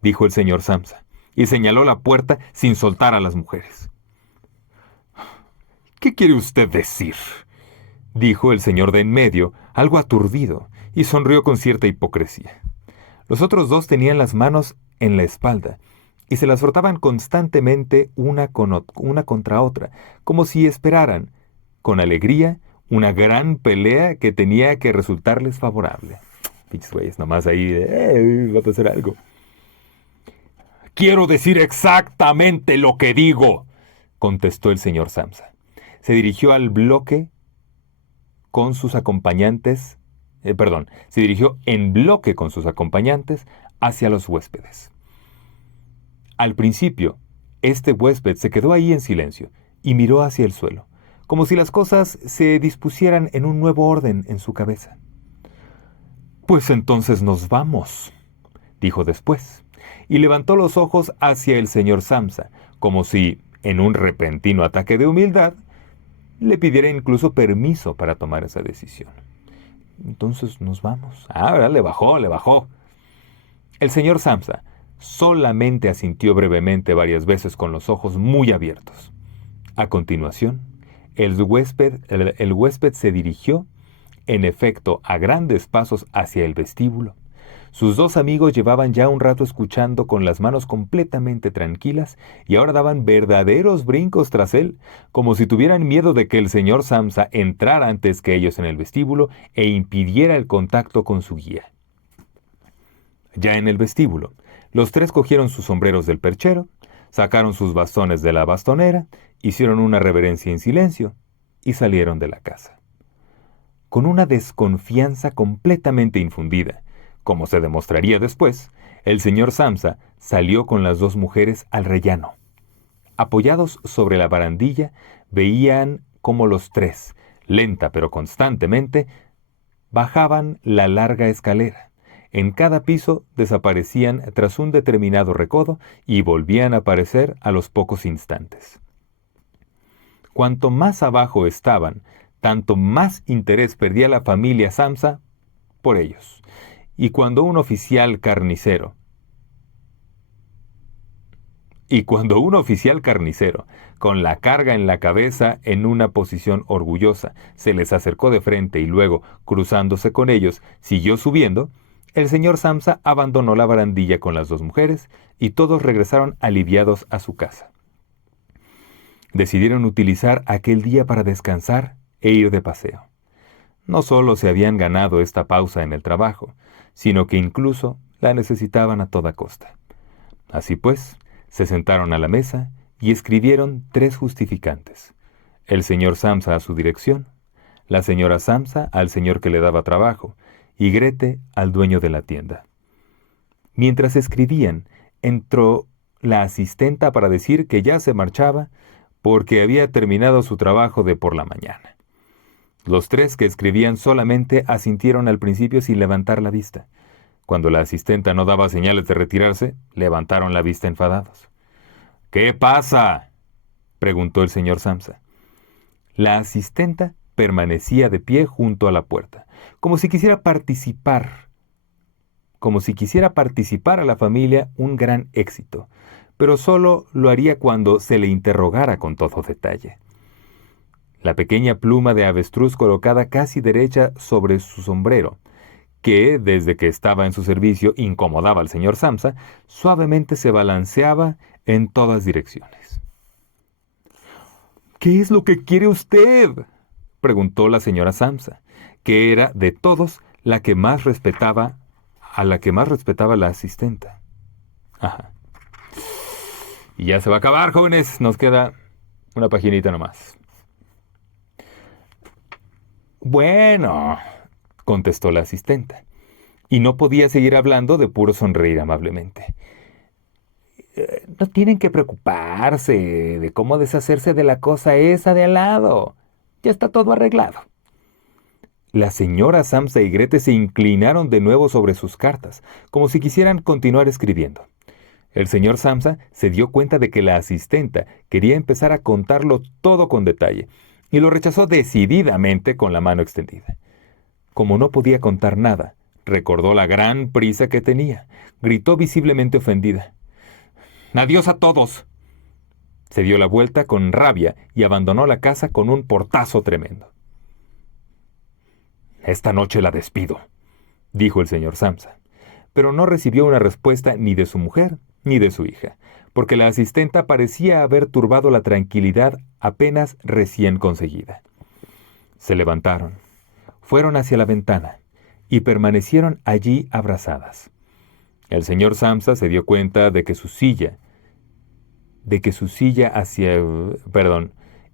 dijo el señor Samsa, y señaló la puerta sin soltar a las mujeres. ¿Qué quiere usted decir?, dijo el señor de en medio, algo aturdido, y sonrió con cierta hipocresía. Los otros dos tenían las manos en la espalda y se las frotaban constantemente una contra otra, como si esperaran, con alegría, una gran pelea que tenía que resultarles favorable. Pinches güeyes, nomás ahí va a pasar algo. «Quiero decir exactamente lo que digo», contestó el señor Samsa. Se dirigió al bloque con sus acompañantes, se dirigió en bloque con sus acompañantes hacia los huéspedes. Al principio, este huésped se quedó ahí en silencio y miró hacia el suelo, como si las cosas se dispusieran en un nuevo orden en su cabeza. «Pues entonces nos vamos», dijo después, y levantó los ojos hacia el señor Samsa, como si, en un repentino ataque de humildad, le pidiera incluso permiso para tomar esa decisión. «Entonces nos vamos». Ahora le bajó. El señor Samsa solamente asintió brevemente varias veces con los ojos muy abiertos. A continuación, el huésped se dirigió, en efecto, a grandes pasos hacia el vestíbulo. Sus dos amigos llevaban ya un rato escuchando con las manos completamente tranquilas y ahora daban verdaderos brincos tras él, como si tuvieran miedo de que el señor Samsa entrara antes que ellos en el vestíbulo e impidiera el contacto con su guía. Ya en el vestíbulo, los tres cogieron sus sombreros del perchero, sacaron sus bastones de la bastonera, hicieron una reverencia en silencio y salieron de la casa. Con una desconfianza completamente infundida, como se demostraría después, el señor Samsa salió con las dos mujeres al rellano. Apoyados sobre la barandilla, veían cómo los tres, lenta pero constantemente, bajaban la larga escalera. En cada piso desaparecían tras un determinado recodo y volvían a aparecer a los pocos instantes. Cuanto más abajo estaban, tanto más interés perdía la familia Samsa por ellos. Y cuando un oficial carnicero, con la carga en la cabeza en una posición orgullosa, se les acercó de frente y luego, cruzándose con ellos, siguió subiendo, el señor Samsa abandonó la barandilla con las dos mujeres y todos regresaron aliviados a su casa. Decidieron utilizar aquel día para descansar e ir de paseo. No solo se habían ganado esta pausa en el trabajo, sino que incluso la necesitaban a toda costa. Así pues, se sentaron a la mesa y escribieron 3 justificantes. El señor Samsa a su dirección, la señora Samsa al señor que le daba trabajo, y Grete al dueño de la tienda. Mientras escribían, entró la asistenta para decir que ya se marchaba porque había terminado su trabajo de por la mañana. Los 3 que escribían solamente asintieron al principio sin levantar la vista. Cuando la asistenta no daba señales de retirarse, levantaron la vista enfadados. «¿Qué pasa?», preguntó el señor Samsa. La asistenta permanecía de pie junto a la puerta, como si quisiera participar a la familia un gran éxito, pero solo lo haría cuando se le interrogara con todo detalle. La pequeña pluma de avestruz colocada casi derecha sobre su sombrero, que, desde que estaba en su servicio, incomodaba al señor Samsa, suavemente se balanceaba en todas direcciones. «¿Qué es lo que quiere usted?», preguntó la señora Samsa, que era de todos a la que más respetaba la asistenta. Ajá. Y ya se va a acabar, jóvenes. Nos queda una paginita nomás. «Bueno», contestó la asistenta, y no podía seguir hablando de puro sonreír amablemente. «No tienen que preocuparse de cómo deshacerse de la cosa esa de al lado. Ya está todo arreglado». La señora Samsa y Grete se inclinaron de nuevo sobre sus cartas, como si quisieran continuar escribiendo. El señor Samsa se dio cuenta de que la asistenta quería empezar a contarlo todo con detalle, y lo rechazó decididamente con la mano extendida. Como no podía contar nada, recordó la gran prisa que tenía. Gritó visiblemente ofendida. «¡Adiós a todos!». Se dio la vuelta con rabia y abandonó la casa con un portazo tremendo. «Esta noche la despido», dijo el señor Samsa, pero no recibió una respuesta ni de su mujer ni de su hija, porque la asistenta parecía haber turbado la tranquilidad apenas recién conseguida. Se levantaron, fueron hacia la ventana y permanecieron allí abrazadas. El señor Samsa se dio cuenta de que su silla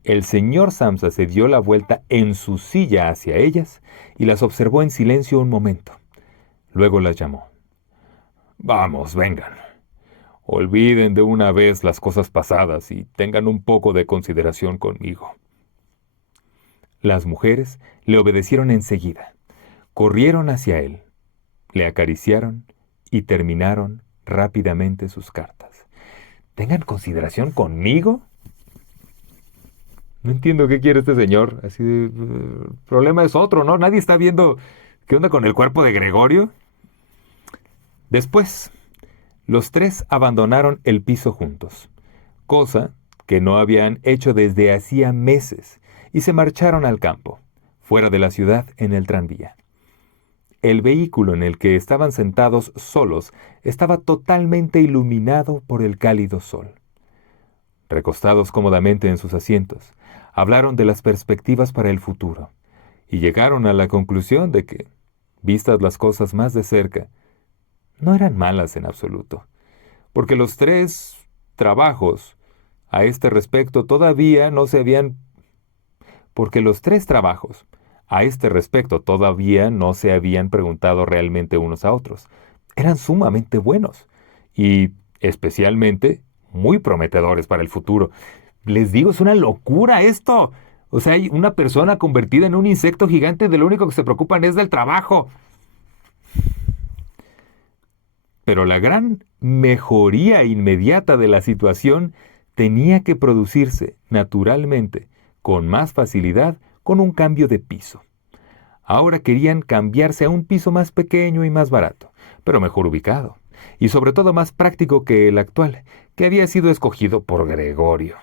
el señor Samsa se dio la vuelta en su silla hacia ellas y las observó en silencio un momento. Luego las llamó. «Vamos, vengan. Olviden de una vez las cosas pasadas y tengan un poco de consideración conmigo». Las mujeres le obedecieron enseguida. Corrieron hacia él, le acariciaron y terminaron rápidamente sus cartas. ¿Tengan consideración conmigo? No entiendo qué quiere este señor. Así de, el problema es otro, ¿no? Nadie está viendo qué onda con el cuerpo de Gregorio. Después, los tres abandonaron el piso juntos, cosa que no habían hecho desde hacía meses, y se marcharon al campo, fuera de la ciudad en el tranvía. El vehículo en el que estaban sentados solos estaba totalmente iluminado por el cálido sol. Recostados cómodamente en sus asientos, hablaron de las perspectivas para el futuro y llegaron a la conclusión de que, vistas las cosas más de cerca, no eran malas en absoluto, porque los tres trabajos a este respecto todavía no se habían preguntado realmente unos a otros. Eran sumamente buenos y especialmente muy prometedores para el futuro. Les digo, es una locura esto. O sea, hay una persona convertida en un insecto gigante de lo único que se preocupan es del trabajo. Pero la gran mejoría inmediata de la situación tenía que producirse naturalmente, con más facilidad, con un cambio de piso. Ahora querían cambiarse a un piso más pequeño y más barato, pero mejor ubicado, y sobre todo más práctico que el actual, que había sido escogido por Gregorio.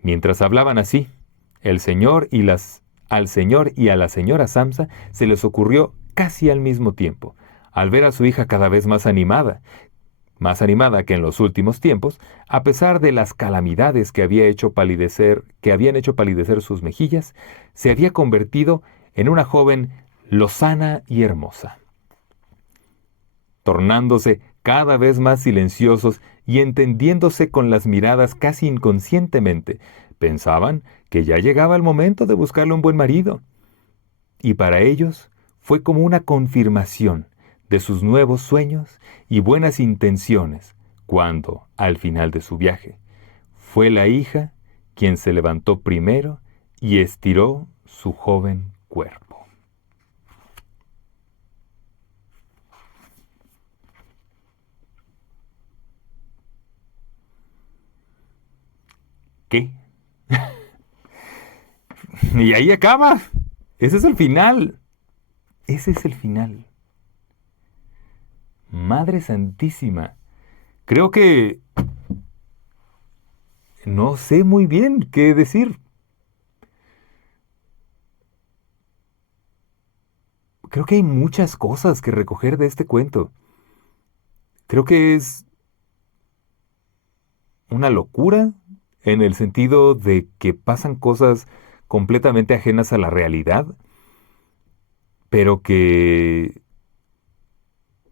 Mientras hablaban así, al señor y a la señora Samsa se les ocurrió casi al mismo tiempo, al ver a su hija cada vez más animada que en los últimos tiempos, a pesar de las calamidades que habían hecho palidecer sus mejillas, se había convertido en una joven lozana y hermosa. Tornándose cada vez más silenciosos y entendiéndose con las miradas casi inconscientemente, pensaban que ya llegaba el momento de buscarle un buen marido. Y para ellos fue como una confirmación de sus nuevos sueños y buenas intenciones, cuando, al final de su viaje, fue la hija quien se levantó primero y estiró su joven cuerpo. ¿Qué? Y ahí acaba. Ese es el final. Ese es el final. Madre Santísima. Creo que no sé muy bien qué decir. Creo que hay muchas cosas que recoger de este cuento. Creo que es una locura en el sentido de que pasan cosas completamente ajenas a la realidad, pero que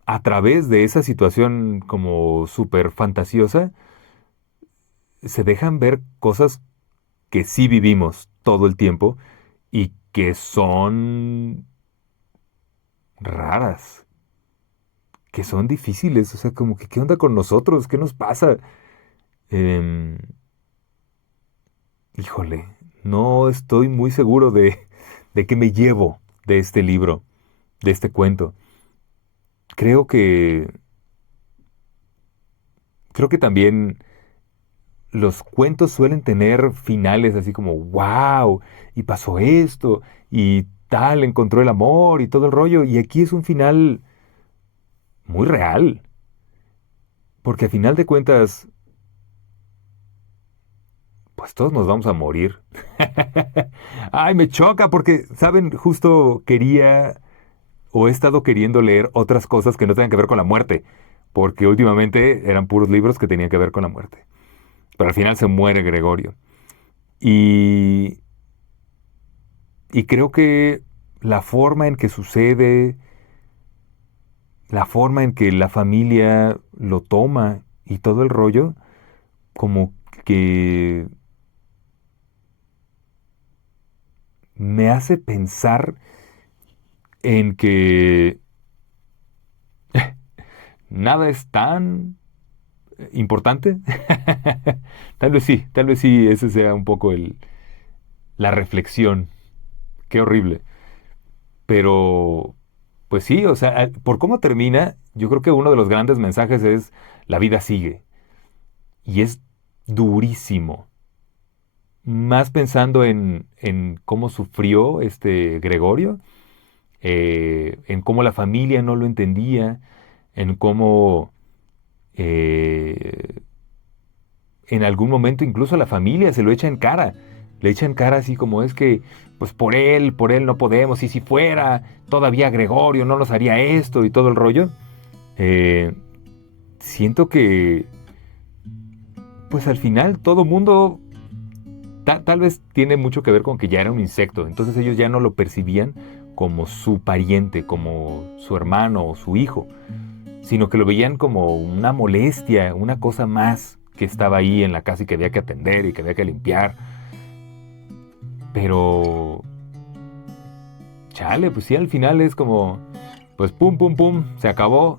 a través de esa situación como súper fantasiosa, se dejan ver cosas que sí vivimos todo el tiempo y que son raras, que son difíciles, o sea, como que ¿qué onda con nosotros? ¿Qué nos pasa? Em, Híjole, no estoy muy seguro de qué me llevo de este libro, de este cuento. Creo que, creo que también los cuentos suelen tener finales así como, wow, y pasó esto, y tal, encontró el amor y todo el rollo, y aquí es un final muy real, porque a final de cuentas, pues todos nos vamos a morir. Ay, me choca porque, ¿saben? Justo quería o he estado queriendo leer otras cosas que no tengan que ver con la muerte, porque últimamente eran puros libros que tenían que ver con la muerte. Pero al final se muere Gregorio. Y, y creo que la forma en que sucede, la forma en que la familia lo toma y todo el rollo, como que me hace pensar en que nada es tan importante. Tal vez sí, ese sea un poco la reflexión. Qué horrible. Pero, pues sí, o sea, por cómo termina, yo creo que uno de los grandes mensajes es la vida sigue. Y es durísimo. Más pensando en cómo sufrió este Gregorio, en cómo la familia no lo entendía, en cómo eh, en algún momento incluso la familia se lo echa en cara. Le echa en cara así como es que, pues por él no podemos, y si fuera todavía Gregorio no nos haría esto y todo el rollo. Eh, Siento que, pues al final todo mundo tal vez tiene mucho que ver con que ya era un insecto, entonces ellos ya no lo percibían como su pariente, como su hermano o su hijo, sino que lo veían como una molestia, una cosa más que estaba ahí en la casa y que había que atender y que había que limpiar. Pero, chale, pues sí, al final es como, pues pum, pum, pum, se acabó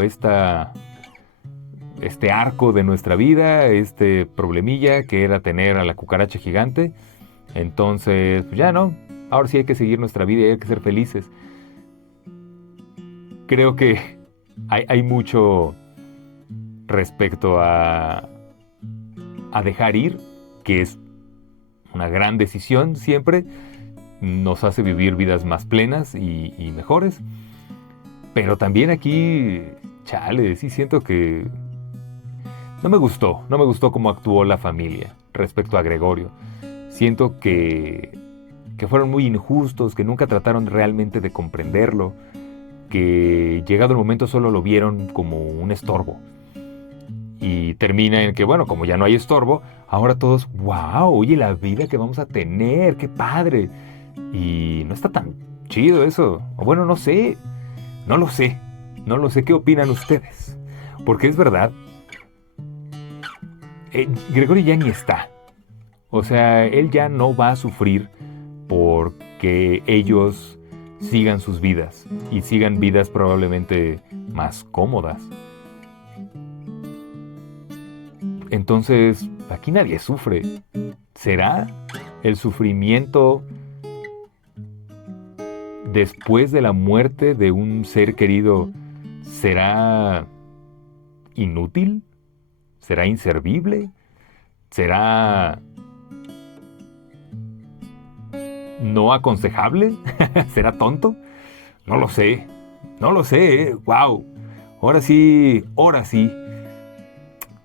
este arco de nuestra vida, este problemilla que era tener a la cucaracha gigante. Entonces, pues ya no, ahora sí hay que seguir nuestra vida y hay que ser felices. Creo que hay mucho respecto a dejar ir, que es una gran decisión siempre, nos hace vivir vidas más plenas y mejores. Pero también aquí, chale, sí siento que no me gustó cómo actuó la familia respecto a Gregorio. Siento que fueron muy injustos, que nunca trataron realmente de comprenderlo, que llegado el momento solo lo vieron como un estorbo. Y termina en que, bueno, como ya no hay estorbo, ahora todos, wow, oye, la vida que vamos a tener, qué padre. Y no está tan chido eso. O bueno, no sé, no lo sé, no lo sé, ¿qué opinan ustedes? Porque es verdad, Gregorio ya ni está. O sea, él ya no va a sufrir porque ellos sigan sus vidas y sigan vidas probablemente más cómodas. Entonces, aquí nadie sufre. ¿Será el sufrimiento después de la muerte de un ser querido, será inútil? ¿Será inservible? ¿Será no aconsejable? ¿Será tonto? No lo sé. No lo sé, ¿eh? ¡Wow! Ahora sí,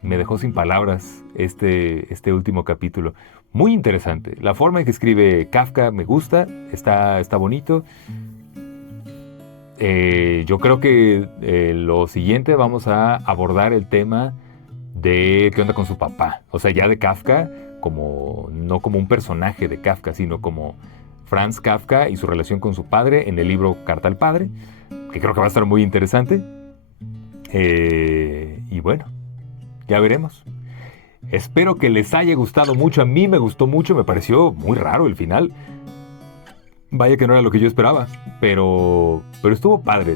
me dejó sin palabras este último capítulo. Muy interesante. La forma en que escribe Kafka me gusta, está bonito. Yo creo que lo siguiente vamos a abordar el tema de qué onda con su papá. O sea, ya de Kafka, como, no como un personaje de Kafka, sino como Franz Kafka y su relación con su padre en el libro Carta al Padre, que creo que va a estar muy interesante. Y bueno, ya veremos. Espero que les haya gustado mucho. A mí me gustó mucho, me pareció muy raro el final. Vaya que no era lo que yo esperaba, pero estuvo padre.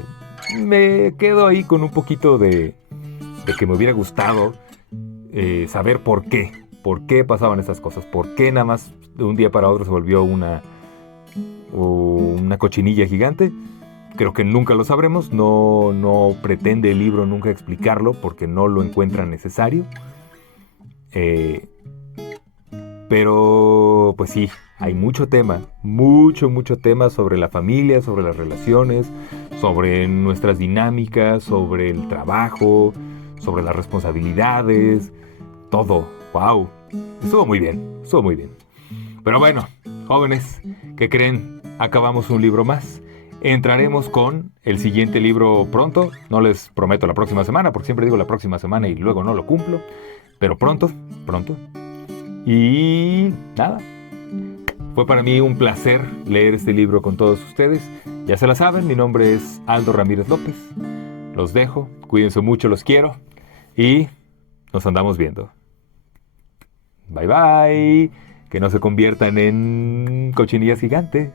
Me quedo ahí con un poquito de que me hubiera gustado saber por qué pasaban esas cosas, por qué nada más de un día para otro se volvió una cochinilla gigante. Creo que nunca lo sabremos, no pretende el libro nunca explicarlo porque no lo encuentra necesario. Pero pues sí, hay mucho tema, mucho tema sobre la familia, sobre las relaciones, sobre nuestras dinámicas, sobre el trabajo, sobre las responsabilidades, todo. ¡Wow! Estuvo muy bien, estuvo muy bien. Pero bueno, jóvenes, ¿qué creen? Acabamos un libro más. Entraremos con el siguiente libro pronto. No les prometo la próxima semana, porque siempre digo la próxima semana y luego no lo cumplo. Pero pronto, pronto. Y nada, fue para mí un placer leer este libro con todos ustedes. Ya se la saben, mi nombre es Aldo Ramírez López. Los dejo, cuídense mucho, los quiero y nos andamos viendo. Bye bye. Que no se conviertan en cochinillas gigantes.